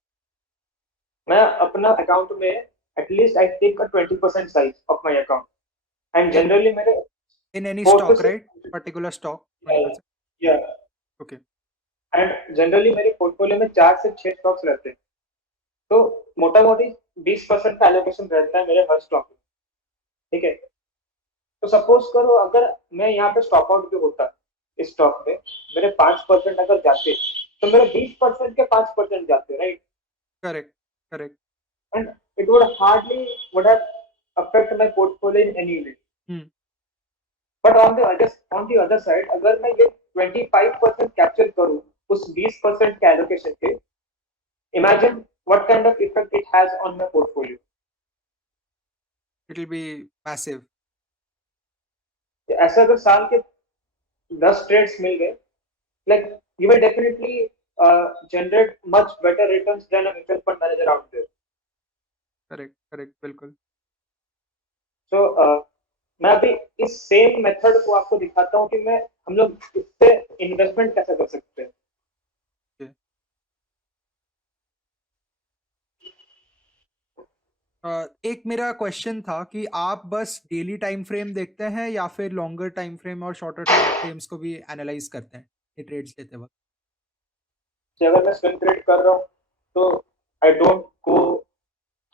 मैं अपना अकाउंट में at least I take a 20% size of my account, and in generally मेरे in any 4 to stock 6. Right, particular stock 20%. या ओके. एंड जनरली मेरे पोर्टफोलियो में 4 से 6 स्टॉक्स रहते हैं. तो मोटा मोटी 20% का एलोकेशन रहता है मेरे हर स्टॉक में. ठीक है. तो सपोज करो अगर मैं यहाँ पे स्टॉक आउट भी होता इस स्टॉक में, मेरे 5% अगर जाते, तो मेरे 20% के 5% जाते, right? Correct. Correct. And it would hardly would have affect my portfolio in any way. Hmm. But on the other side, अगर मैं ये 25% कैप्चर करूँ उस 20% के एलोकेशन के, imagine what kind of effect it has on my portfolio. It will B massive. ऐसा अगर साल के 10 ट्रेड्स मिल गए, like you will definitely generate much better returns than a mutual fund manager out there. Correct. Correct. बिल्कुल. So मैं अभी इस same method को आपको दिखाता हूँ कि मैं हम लोग इससे इन्वेस्टमेंट कैसे कर सकते हैं. Okay. एक मेरा क्वेश्चन था कि आप बस डेली टाइम फ्रेम देखते हैं या फिर लॉन्गर टाइम फ्रेम और शॉर्टर टाइम फ्रेम्स को भी एनालाइज करते हैं ये ट्रेड्स लेते वक्त. कि अगर मैं स्विंग ट्रेड कर रहा हूँ, तो आई डोंट गो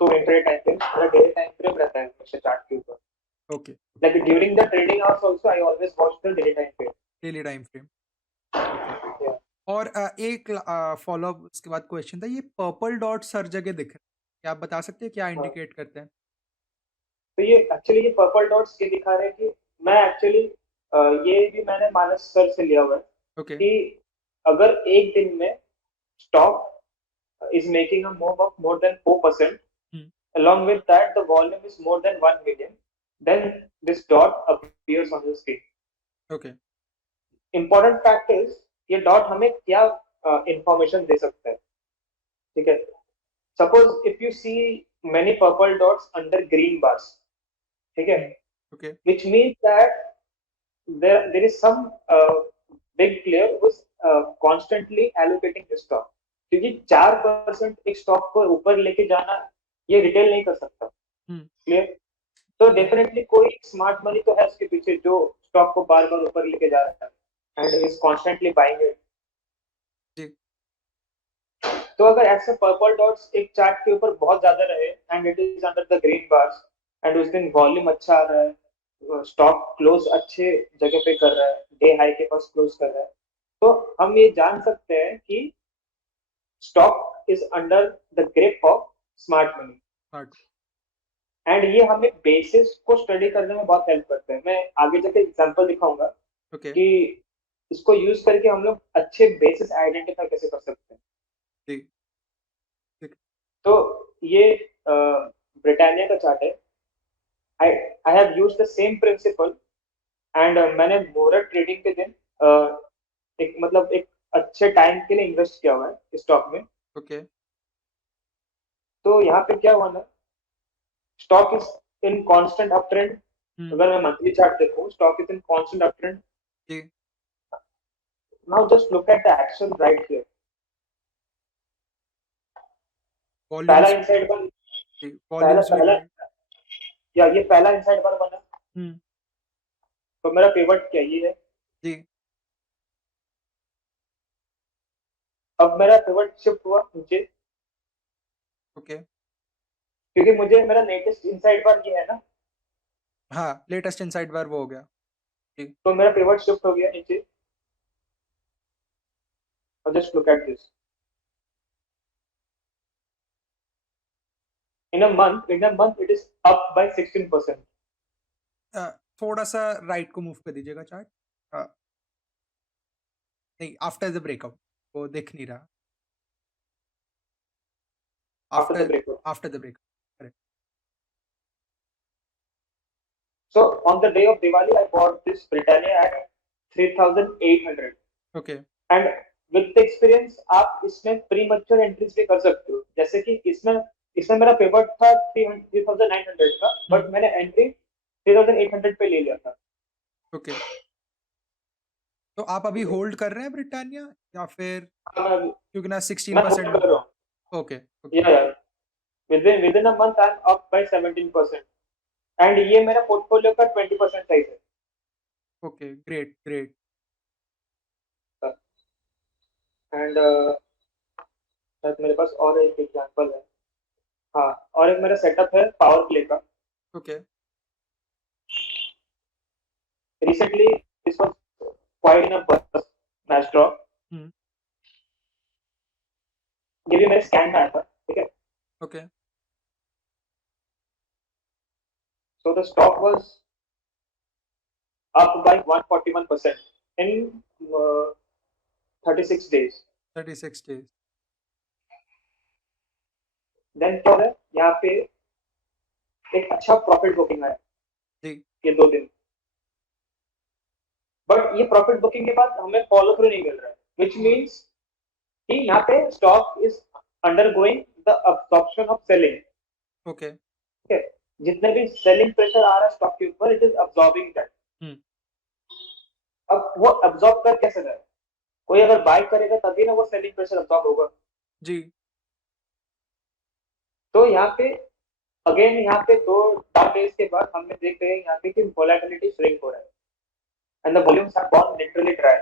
तो इंट्राडे टाइम फ्रेम मेरा डेली टाइम फ्रेम रहता है हमेशा चार्ट के ऊपर। Okay, like during the trading hours also I always watch the daily time frame. Daily time frame. Okay. Yeah. और एक फॉलो अप उसके बाद क्वेश्चन था, ये पर्पल डॉट्स हर जगह दिख रहे हैं, क्या आप बता सकते हैं क्या हाँ, इंडिकेट करते हैं? तो ये एक्चुअली ये पर्पल डॉट्स ये दिखा रहे हैं कि मैं एक्चुअली ये भी मैंने मानस सर से लिया हुआ है ओके। कि अगर एक दिन में stock is making a move of more than 4%, hmm. along with that the volume is more than 1 million, then this dot appears on the screen. Okay. Important fact is ये डॉट हमें क्या information दे सकता है, ठीक है? Suppose if you see many purple dots under green bars, ठीक है? Okay. Which means that there is some big player who is constantly allocating this stock, क्योंकि 4% एक स्टॉक को ऊपर लेके जाना ये रिटेल नहीं कर सकता, हम्म। क्लियर? तो डेफिनेटली कोई स्मार्ट मनी तो है उसके पीछे जो स्टॉक को बार बार ऊपर लेके जा रहा है and is constantly buying it. जी। तो अगर ऐसे पर्पल डॉट्स एक चार्ट के ऊपर बहुत ज्यादा रहे and it is under the green bars and उस दिन वॉल्यूम अच्छा आ रहा है, स्टॉक क्लोज अच्छे जगह पे कर रहा है, डे हाई के पास क्लोज कर रहा है, तो हम ये जान सकते हैं कि stock is under the grip of smart money. Smart. And ये हमें बेसिस को स्टडी करने में बहुत हेल्प करते हैं। मैं आगे जाके एग्जांपल दिखाऊंगा ओके। कि इसको यूज करके हम लोग अच्छे बेसिस आइडेंटिफाई कैसे कर सकते हैं। जी। ठीक। तो ये ब्रिटानिया का चार्ट है। I I have used the same principle and मैंने मोरर ट्रेडिंग के दिन एक मतलब एक अच्छे टाइम के लिए इन्वेस्ट किया हुआ है स्टॉक में। ओके। तो यहाँ पे क्या हुआ ना, stock is in constant up trend. Hmm. अगर मैं मंथली चार्ट देखूं, stock is in constant up trend. जी। Now just look at the action right here. पहला वॉल्यूम्स। इनसाइड बार, जी, पहला वॉल्यूम्स भी पहला बढ़े। या ये पहला इनसाइड बार बना, हम्म। तो मेरा पिवट क्या ये है। जी। अब मेरा पिवट शिफ्ट हुआ नीचे, ओके। क्योंकि मुझे मेरा लेटेस्ट इनसाइड बार ये है ना, हाँ, लेटेस्ट इनसाइड बार वो हो गया। जी। तो मेरा पिवट शिफ्ट हो गया नीचे। और just look at this, in a month it is up by 16%. थोड़ा सा राइट को मूव कर दीजिएगा चार्ट। नहीं, आफ्टर द ब्रेकआउट वो दिख नहीं रहा। after the after breakout. After the breakout. Correct. So on the day of Diwali I bought this Britannia at 3800, okay. and with the experience आप इसमें प्री मैच्योर एंट्रीज भी कर सकते हो। जैसे कि इसमें इसमें मेरा पिवट था 3900 का, बट मैंने एंट्री 3800 पे ले लिया था। ओके। तो आप अभी होल्ड कर रहे हैं ब्रिटानिया या फिर हाँ, क्योंकि ना मैं होल्ड 16% कर रहा हूँ। ओके। ओके। या with in a month I am up by 17%, and ये मेरा पोर्टफोलियो का 20% साइज है। Okay, great great. एंड शायद मेरे पास और एक एग्जांपल है। हाँ, और एक मेरा सेटअप है पावर प्ले का। Okay. Recently this was quite in a bust match draw. Hmm. ये भी मेरे स्कैन में आया था, ठीक है? Okay. So the stock was up by 141% in 36 days. 36 days. Then क्या है, यहाँ पे एक अच्छा प्रॉफिट बुकिंग है जी। ये 2 दिन, बट ये प्रॉफिट बुकिंग के बाद हमें फॉलो थ्रू नहीं मिल रहा है, विच मीन्स कि यहाँ पे stock is undergoing the absorption of selling. Okay. ठीक है, जितने भी सेलिंग प्रेशर आ रहा है स्टॉक के ऊपर, इट इज अब्सॉर्बिंग दैट। हम्म। अब वो अब्सॉर्ब कर कैसे रहा है, कोई अगर बाय करेगा तभी ना वो सेलिंग प्रेशर अब्सॉर्ब होगा। जी। तो यहाँ पे अगेन यहाँ पे 2 डेज के बाद हमने देख रहे हैं यहाँ पे कि वोलेटिलिटी श्रिंक हो रहा है and the volumes have gone literally dry,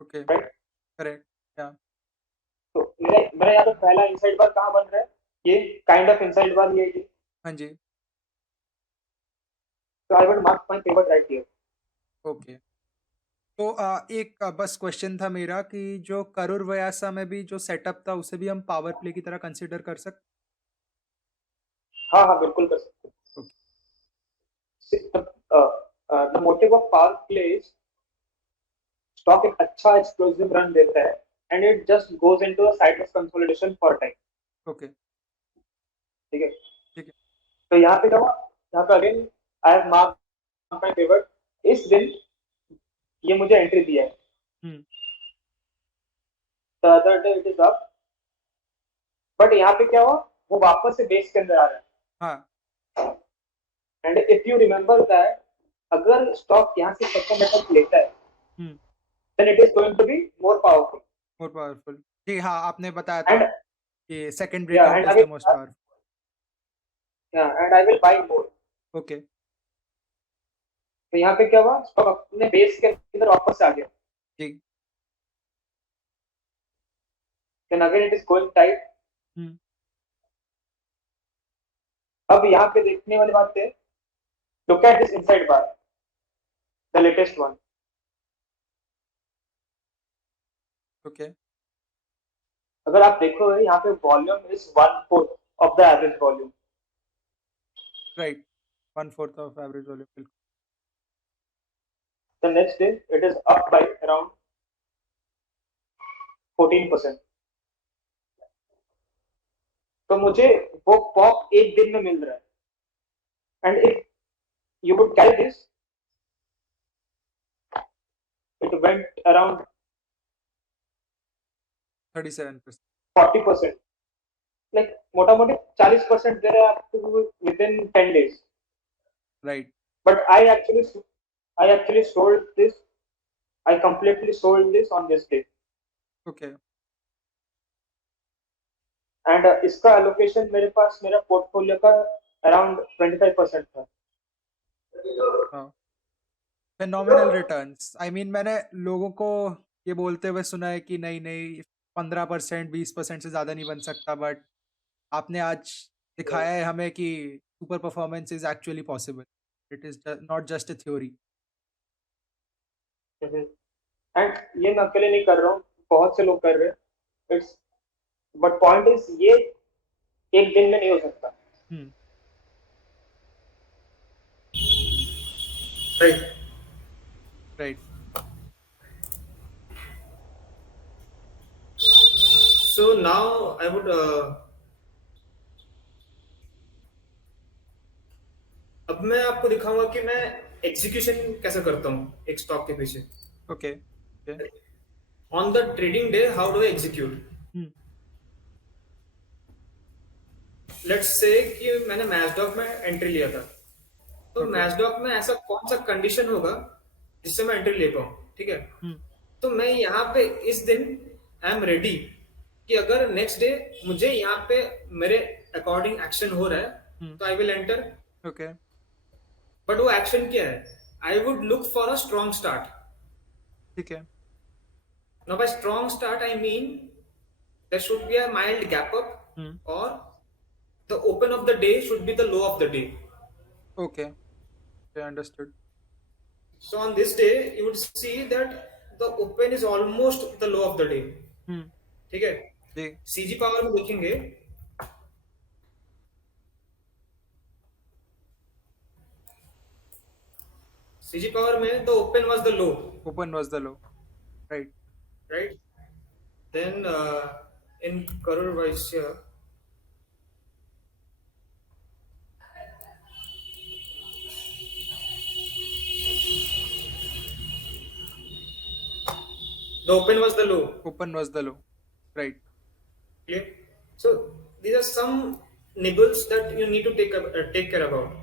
okay. Right? Correct. या। तो मेरा यहाँ पे पहला इनसाइड बार कहाँ बन रहा है, ये काइंड ऑफ इनसाइड बार ये, हाँ जी। तो I would mark my pivot right here. Okay. तो एक बस क्वेश्चन था मेरा कि जो करूर वयासा में भी जो सेटअप था उसे भी हम पावर प्ले की तरह कंसिडर कर सकते। हाँ हाँ बिल्कुल कर सकते ओके। हैं। The motive of power play is stock एक अच्छा एक्सप्लोसिव रन देता है and it just goes into a side of consolidation for time. Okay. ठीक है। ठीक है। तो यहाँ पे क्या हुआ, यहाँ पे again I have mark my pivot. इस दिन ये मुझे एंट्री दिया है, hmm. The other day it is up, but यहाँ पे क्या हुआ, वो वापस से बेस के अंदर आ रहा हाँ। है। And if you remember that, अगर स्टॉक यहाँ से सेकंड अटैक लेता है hmm. then it is going to be more powerful. More powerful. जी हाँ, आपने बताया था And कि second yeah, breakout and I is the will most powerful. yeah, and I will buy more. Okay. तो यहाँ पे क्या हुआ, स्टॉक अपने बेस के अंदर वापस आ गया। जी। Then again it is going tight. हम्म। अब यहाँ पे देखने वाली बात है, look at this inside bar, the latest one. Okay. अगर आप देखो यहाँ पे volume is 1/4 of the average volume. Right. One fourth of average volume, बिल्कुल। The next day it is up by around 14%। तो मुझे वो पॉप एक दिन में मिल रहा है, and if you would carry this, it went around 37%। 40%, like मोटा मोटी 40% दे रहे हैं आपको with in 10 days. Right. But I actually sold this, I completely sold this on this day. Okay. And इसका एलोकेशन मेरे पास मेरा पोर्टफोलियो का अराउंड 25% था। हाँ। Phenomenal returns. आई मीन मैंने लोगों को ये बोलते हुए सुना है कि नहीं नहीं, 15%, 20% से ज़्यादा नहीं बन सकता, बट आपने आज दिखाया है हमें कि super performance is actually possible. It is not just a theory. And ये मैं अकेले नहीं कर रहा हूँ, बहुत से लोग कर रहे हैं। इट्स बट पॉइंट इज ये एक दिन में नहीं हो सकता। Hmm. Right. Right. So now I would अब मैं आपको दिखाऊंगा कि मैं एग्जीक्यूशन कैसे करता हूँ एक स्टॉक के पीछे। Okay. Okay. On the trading day how do I execute. Hmm. Let's say कि मैंने मैचडॉक में एंट्री लिया था, तो ओके। मैचडॉक में ऐसा कौन सा कंडीशन होगा जिससे मैं एंट्री ले पाऊँ, ठीक है। हम्म। तो मैं यहाँ पे इस दिन आई एम रेडी कि अगर नेक्स्ट डे मुझे यहाँ पे मेरे अकॉर्डिंग एक्शन हो रहा है हम्म। तो I will enter. Okay. But वो एक्शन क्या है, I would look for a strong start. ठीक है। Now by strong start I mean there should be a mild gap up, hmm. or the open of the day should be the low of the day. Okay. Understood. So on this day you would see that the open is almost the low of the day। हम्म। ठीक है। जी। CG power में देखेंगे, CG power में the open was the low, open was the low. Right. right? Then in Karur Vaishya, the open was the low। Open was the low. Right. Clear? So these are some nibbles that you need to take care about।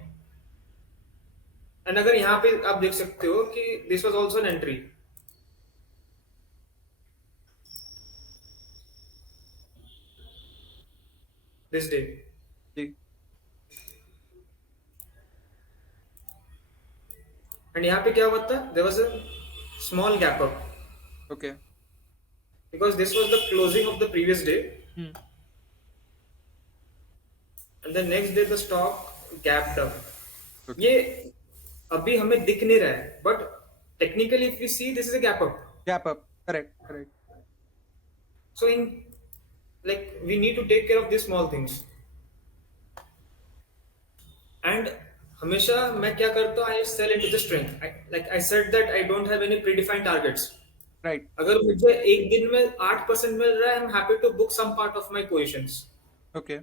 And अगर यहाँ पे आप देख सकते हो कि this was also an entry this day. जी। And यहाँ पे क्या हुआ था, there was a small gap up okay. Because this was the closing of the previous day. Hmm. And the next day the stock gapped up. Okay. ये अभी हमें दिख नहीं रहा है, but technically if you see this is a gap up. Gap up. Correct. Correct. So in like we need to take care of these small things. And हमेशा मैं क्या करता हूँ, I sell into the strength. Like I said that I don't have any predefined targets. Right. अगर मुझे एक दिन में 8% मिल रहा है, I am happy to book some part of my positions, Okay.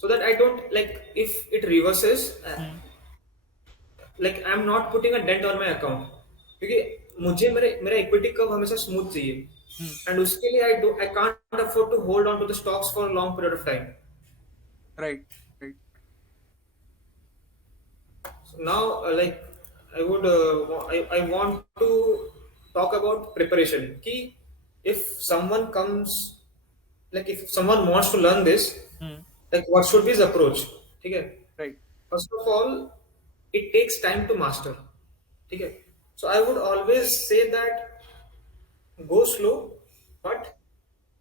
so that I don't, like, if it reverses, Hmm. like I am not putting a dent on my account. क्योंकि मुझे मेरे मेरा इक्विटी कर्व हमेशा smooth चाहिए, Hmm. And उसके लिए I can't afford to hold on to the stocks for long period of time. Right. Right. So now, I want to talk about preparation. Ki if someone comes, like if someone wants to learn this, Hmm. like what should be his approach? ठीक है. Right. First of all, it takes time to master. ठीक है. So I would always say that go slow, but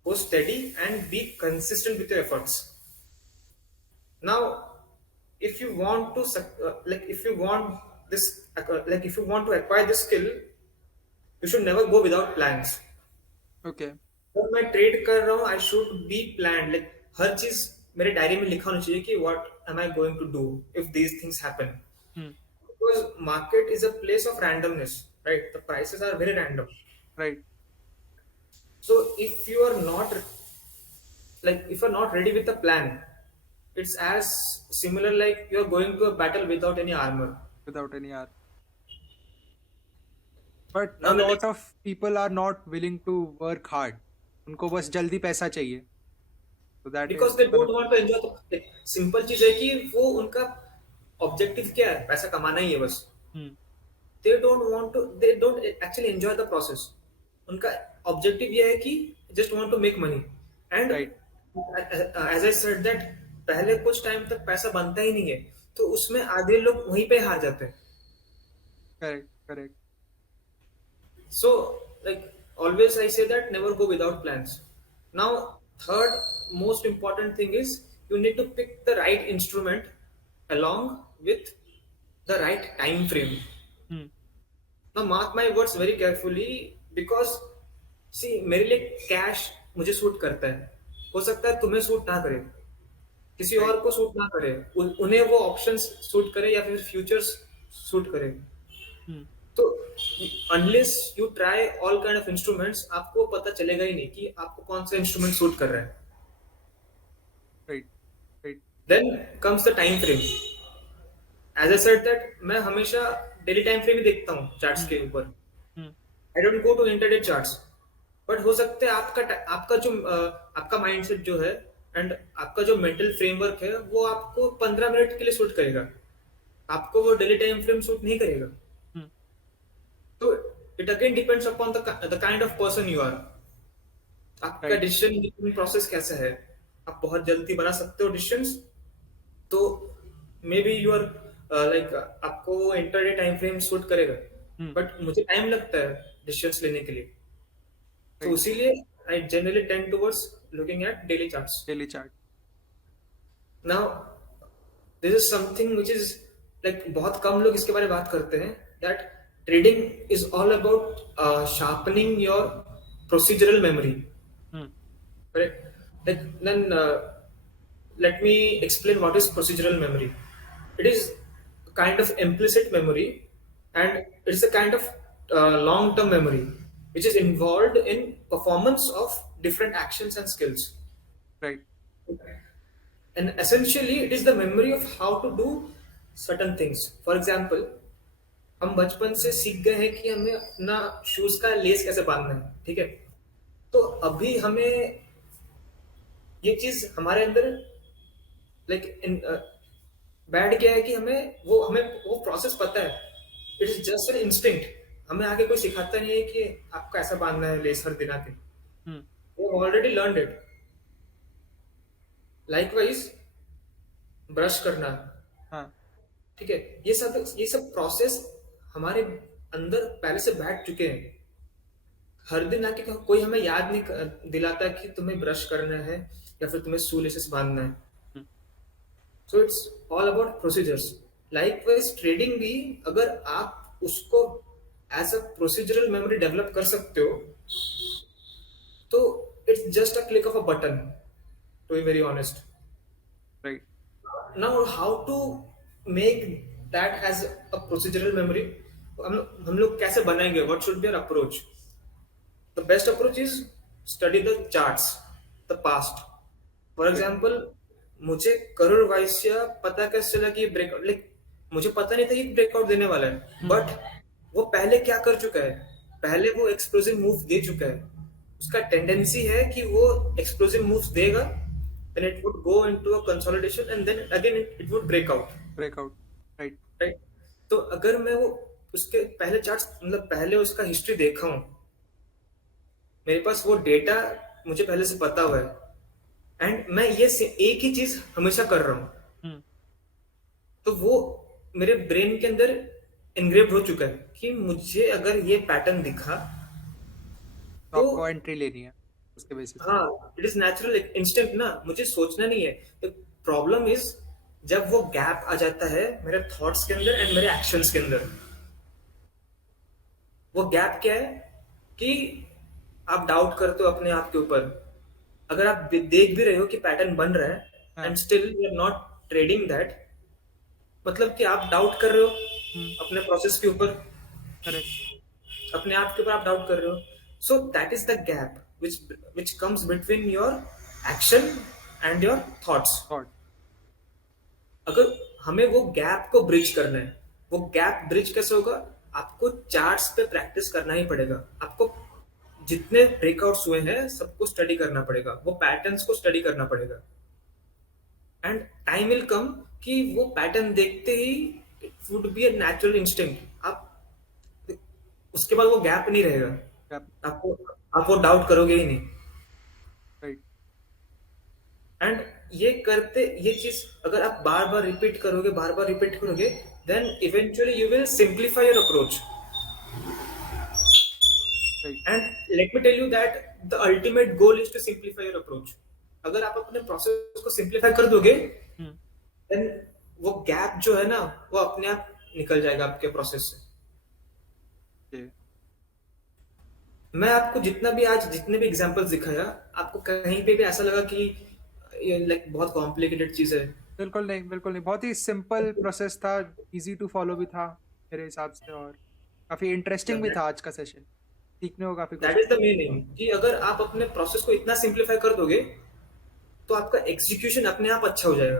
go steady and be consistent with your efforts. Now, if you want to if you want this if you want to acquire this skill, you should never go without plans. Okay. जब मैं trade कर रहा हूँ, I should be plan. Like हर चीज मेरे diary में लिखा होना चाहिए कि what am I going to do if these things happen. Hmm. Because market is a place of randomness, right? The prices are very random. Right. So if you are not, like if you're not ready with a plan, it's as similar like you're going to a battle without any armor. Without any R. But Now a the lot next, of people are not willing to work hard. उनको बस जल्दी पैसा चाहिए. So that is because they one of. don't want to enjoy the simple चीज है कि वो उनका ऑब्जेक्टिव क्या है, पैसा कमाना ही है बस. Hmm. They don't actually enjoy the process. उनका ऑब्जेक्टिव ये है कि just want to make money. And Right. as I said that पहले कुछ टाइम तक पैसा बनता ही नहीं है, तो उसमें आधे लोग वहीं पे हार जाते हैं. Correct. Correct. So, like always I say that never go without plans. Now, third most important thing is you need to pick the right instrument along with the right time frame. Hmm. Now mark my words very carefully, because see मेरे लिए cash मुझे suit करता है, हो सकता है तुम्हें suit ना करे, किसी Right. और को सूट ना करे, उन्हें वो ऑप्शंस सूट करे या फिर फ्यूचर्स सूट करे. Hmm. तो unless you try all kind of instruments, आपको पता चलेगा ही नहीं कि आपको कौन सा इंस्ट्रूमेंट सूट कर रहा है. Right. Right. Then comes the time frame. As I said that मैं हमेशा डेली टाइम फ्रेम ही देखता हूँ चार्ट्स Hmm. के ऊपर. Hmm. I don't go to intraday charts. But हो सकता है आपका माइंडसेट जो है एंड आपका जो मेंटल फ्रेमवर्क है वो आपको 15 मिनट के लिए सूट करेगा, आपको वो डेली टाइम फ्रेम सूट नहीं करेगा. Hmm. तो it again depends upon the kind of person you are. आपका Right. डिसीजन मेकिंग प्रोसेस कैसा है. आप बहुत जल्दी बना सकते हो डिसीजंस, तो maybe you are like आपको इंटरडे टाइम फ्रेम सूट करेगा, Hmm. बट मुझे टाइम लगता है डिसीजंस लेने के लिए. तो Right. इसीलिए I generally tend towards looking at daily charts. Daily chart. Now this is something which is like बहुत कम लोग इसके बारे में बात करते हैं, that trading is all about sharpening your procedural memory. Hmm. Correct? Then let me explain what is procedural memory. It is a kind of implicit memory, and it's a kind of long-term memory which is involved in performance of different actions and skills. Right. And essentially, it is the memory of how to do certain things. For example, हम बचपन से सीख गए हैं कि हमें अपना shoes का लेस कैसे बांधना है, ठीक है? तो अभी हमें ये चीज हमारे अंदर लाइक बैठ गया है कि हमें वो प्रोसेस पता है. It is just an instinct. हमें आगे कोई सिखाता नहीं है कि आपको ऐसा बांधना है लेस हर दिन आके. Hmm. We have already learned it. Likewise brush करना, हाँ. ठीक है, ये सब प्रोसेस हमारे अंदर पहले से बैठ चुके हैं. हर दिन आके कोई हमें याद नहीं दिलाता कि तुम्हें ब्रश करना है या फिर तुम्हें शू लेसेस बांधना है. So it's all about procedures. Likewise trading भी, अगर आप उसको as a procedural memory develop कर सकते हो, तो it's just a click of a button, to be very honest. Right. Now how to make that as a procedural memory, हम लोग कैसे बनाएंगे, what should be our approach? The best approach is study the charts, the past. For Right. Example, मुझे करोड़ वाइश्य पता कैसे चला कि breakout, like मुझे पता नहीं था कि ब्रेकआउट देने वाला है, बट वो पहले क्या कर चुका है, पहले वो एक्सप्लोसिव मूव दे चुका है। उसका टेंडेंसी है कि वो एक्सप्लोसिव मूव्स देगा, then it would go into a consolidation and then again it would break out, Breakout. Right. right? तो अगर मैं वो उसके पहले चार्ट्स, मतलब पहले उसका हिस्ट्री देखा हूँ, मेरे पास वो डेटा मुझे पहले से पता हुआ है, एंड मैं ये एक ही चीज हमेशा कर रहा हूँ, हम्म. तो वो मेरे ब्रेन के अंदर इनग्रेव्ड हो चुका है कि मुझे अगर ये पैटर्न दिखा तो तो आपको एंट्री लेनी है उसके बेसिस पे. हाँ, इट इज नेचुरल इंस्टेंट ना, मुझे सोचना नहीं है। द प्रॉब्लम इज जब वो गैप आ जाता है मेरे थॉट्स के अंदर एंड मेरे एक्शंस के अंदर। वो गैप क्या है कि आप डाउट करते हो अपने आप के ऊपर। अगर आप देख भी रहे हो कि पैटर्न बन रहा है and still you are not trading that, मतलब कि आप डाउट कर रहे हो अपने प्रोसेस के ऊपर, करेक्ट. अपने आप के ऊपर आप डाउट कर रहे हो। So that is the gap which comes between your action and your thoughts। Thought. अगर हमें वो गैप को ब्रिज करना है, वो गैप ब्रिज कैसे होगा? आपको चार्ट्स पे प्रैक्टिस करना ही पड़ेगा। आपको जितने ब्रेकआउट्स हुए हैं सबको स्टडी करना पड़ेगा, वो पैटर्न्स को स्टडी करना पड़ेगा, एंड टाइम विल कम कि वो पैटर्न देखते ही it would be a natural instinct. आप उसके बाद वो गैप नहीं रहेगा, आपको आप वो डाउट करोगे ही नहीं। राइट. एंड ये चीज अगर आप बार बार रिपीट करोगे, बार बार रिपीट करोगे, then eventually you will simplify your approach. Right. And let me tell you that the ultimate goal is to simplify your approach. अगर आप अपने प्रोसेस को सिंप्लीफाई कर दोगे, देन वो गैप जो है ना, वो अपने आप निकल जाएगा आपके प्रोसेस से। मैं आपको जितने भी एग्जांपल्स दिखाया, आपको कहीं पे भी ऐसा लगा कि ये लाइक बहुत कॉम्प्लिकेटेड चीज है? बिल्कुल नहीं, बिल्कुल नहीं. बहुत ही सिंपल प्रोसेस था, इजी टू फॉलो भी था मेरे हिसाब से, और काफी इंटरेस्टिंग भी था आज का सेशन. सीखने को काफी दैट कुछ. इज द मीनिंग कि अगर आप अपने प्रोसेस को इतना सिंप्लीफाई कर दोगे तो आपका एग्जीक्यूशन अपने आप अच्छा हो जाएगा,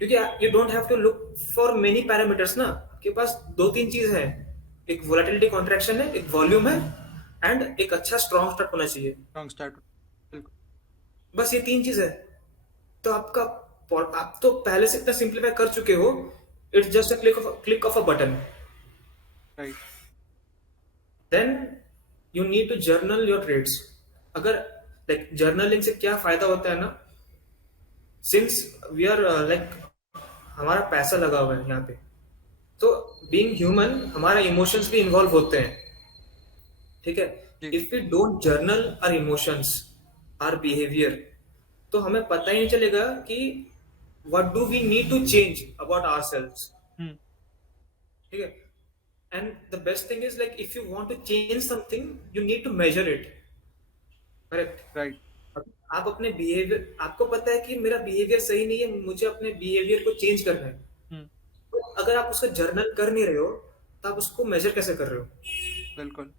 क्योंकि you don't have to look for many parameters ना। आपके पास दो तीन चीज है, एक वोलेटिलिटी कॉन्ट्रैक्शन है, एक वॉल्यूम है, एंड एक अच्छा स्ट्रॉन्ग स्टार्ट होना चाहिए। Strong start. बिल्कुल. बस ये तीन चीज है, तो आप तो पहले से इतना सिंप्लीफाई कर चुके हो। It's just a click of a button. Right. Then you need to journal your trades. अगर लाइक जर्नलिंग से क्या फायदा होता है ना, सिंस वी आर लाइक हमारा पैसा लगा हुआ है यहाँ पे, तो बीइंग ह्यूमन हमारा इमोशंस भी इन्वॉल्व होते हैं, ठीक है? If we don't journal our emotions, our behaviour, तो हमें पता ही नहीं चलेगा कि what do we need to change about ourselves, ठीक है? And the best thing is like if you want to change something, you need to measure it, correct? Right. आप अपने बिहेवियर, आपको पता है कि मेरा बिहेवियर सही नहीं है, मुझे अपने बिहेवियर को चेंज करना है। तो अगर आप उसका जर्नल कर नहीं रहे हो, तो आप उसको मेजर कैसे कर रहे हो? बिल्कुल.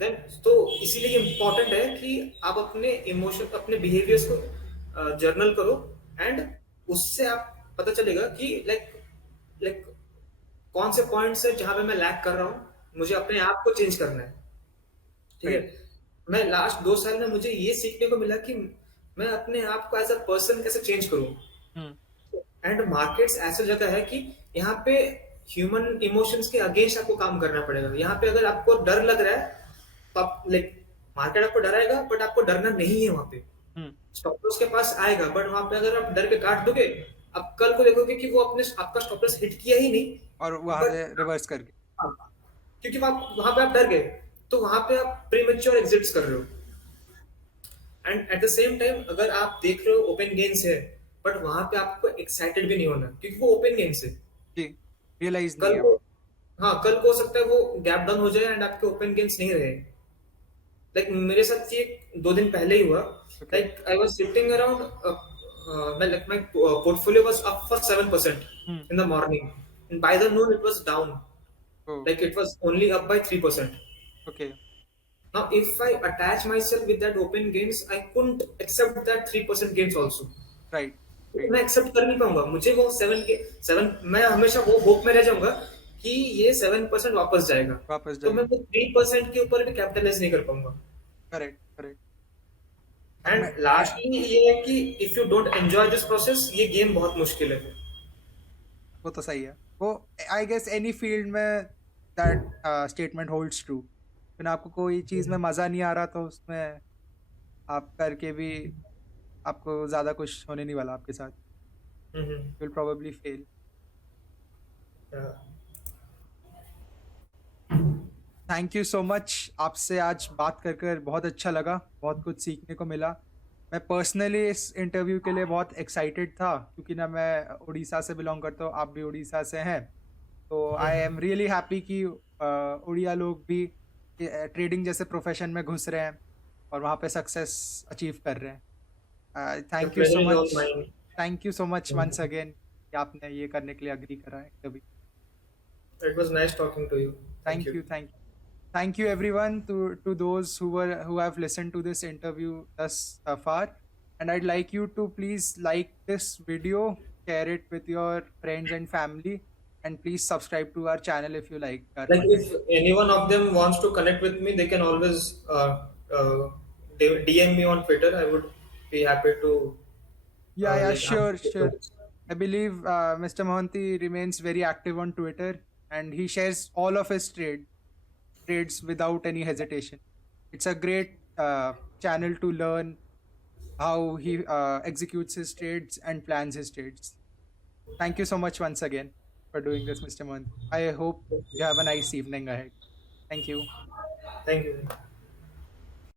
देन तो इसीलिए इम्पोर्टेंट है कि आप अपने इमोशन, अपने बिहेवियर्स को जर्नल करो, एंड उससे आप पता चलेगा कि लाइक कौन से पॉइंट्स है जहां पे मैं लैग कर रहा हूँ, मुझे अपने आप को चेंज करना है, ठीक है? मैं लास्ट 2 साल में मुझे ये सीखने को मिला कि मैं अपने आप को एज अ पर्सन कैसे चेंज करूं। एंड मार्केट्स ऐसा जगह है कि यहाँ पे ह्यूमन इमोशंस के अगेंस्ट आपको काम करना पड़ेगा। यहाँ पे अगर आपको डर लग रहा है तो आप लाइक मार्केट आपको डराएगा, बट आपको डरना नहीं है। वहां पे स्टॉप लॉस के पास आएगा, बट वहां पे अगर आप डर के काट दोगे, आप कल को देखोगे कि वो अपने आपका स्टॉप लॉस हिट किया ही नहीं, और वहां से रिवर्स करके, क्योंकि वहां पे आप डर गए, तो वहां पे आप प्रीमेच्योर एग्जिट्स कर रहे हो। And at the same time अगर आप देख रहे हो ओपन गेन्स है, बट वहां पे आपको एक्साइटेड भी नहीं होना, क्योंकि वो ओपन गेम्स है। जी, रियलाइज नहीं कल है को, वो। हाँ, कल को हो सकता है वो गैप डाउन हो जाए एंड आपके ओपन गेम्स नहीं रहे। लाइक मेरे साथ ये 2 दिन पहले ही हुआ। Okay. Like I was sitting around, like my portfolio was up for 7% hmm. in the morning, and by the noon it was down, oh. like it was only up by 3%. Okay. Now if I attach myself with that open gains, I couldn't accept that 3% gains also. Right. तो right. मैं accept कर नहीं पाऊंगा, मुझे वो 7 मैं हमेशा वो होप में रह जाऊंगा कि ये 7% वापस जाएगा। वापस तो मैं जाएगा। वो 3% के ऊपर भी कैपिटलाइज नहीं कर पाऊंगा। Correct, correct. मैं एंड लास्टली ये है कि if you don't enjoy this process, ये गेम बहुत मुश्किल है फिर। वो तो सही है वो। आई गेस एनी फील्ड में दैट स्टेटमेंट होल्ड्स ट्रू। फिर आपको कोई चीज़ में मज़ा नहीं आ रहा तो उसमें आप करके भी आपको ज़्यादा कुछ होने नहीं वाला आपके साथ। Hmm. Will probably fail. Thank you so much. आपसे आज बात कर कर बहुत अच्छा लगा, बहुत कुछ सीखने को मिला। मैं पर्सनली इस इंटरव्यू के लिए बहुत एक्साइटेड था, क्योंकि ना मैं उड़ीसा से बिलोंग करता हूँ, आप भी उड़ीसा से हैं। तो आई एम रियली हैप्पी कि उड़िया लोग भी ट्रेडिंग जैसे प्रोफेशन में घुस रहे हैं और वहाँ पे सक्सेस अचीव कर रहे हैं। The thank you so pleasure is all much. Mine. Thank you so much once again कि आपने ये करने के लिए अग्री करा है कभी। It was nice talking to you. Thank thank you. You, thank you. Thank you everyone to those who have listened to this interview thus far, and I'd like you to please like this video, share it with your friends and family, and please subscribe to our channel if you like our Like content. if any one of them wants to connect with me, they can always uh, DM me on Twitter. I would be happy to Yeah, yeah, like answer sure, your sure. questions. I believe Mr. Mohanty remains very active on Twitter, and he shares all of his trades without any hesitation. It's a great channel to learn how he executes his trades and plans his trades. Thank you so much once again for doing this, Mr. Mohanty. I hope you have a nice evening ahead. Thank you. Thank you.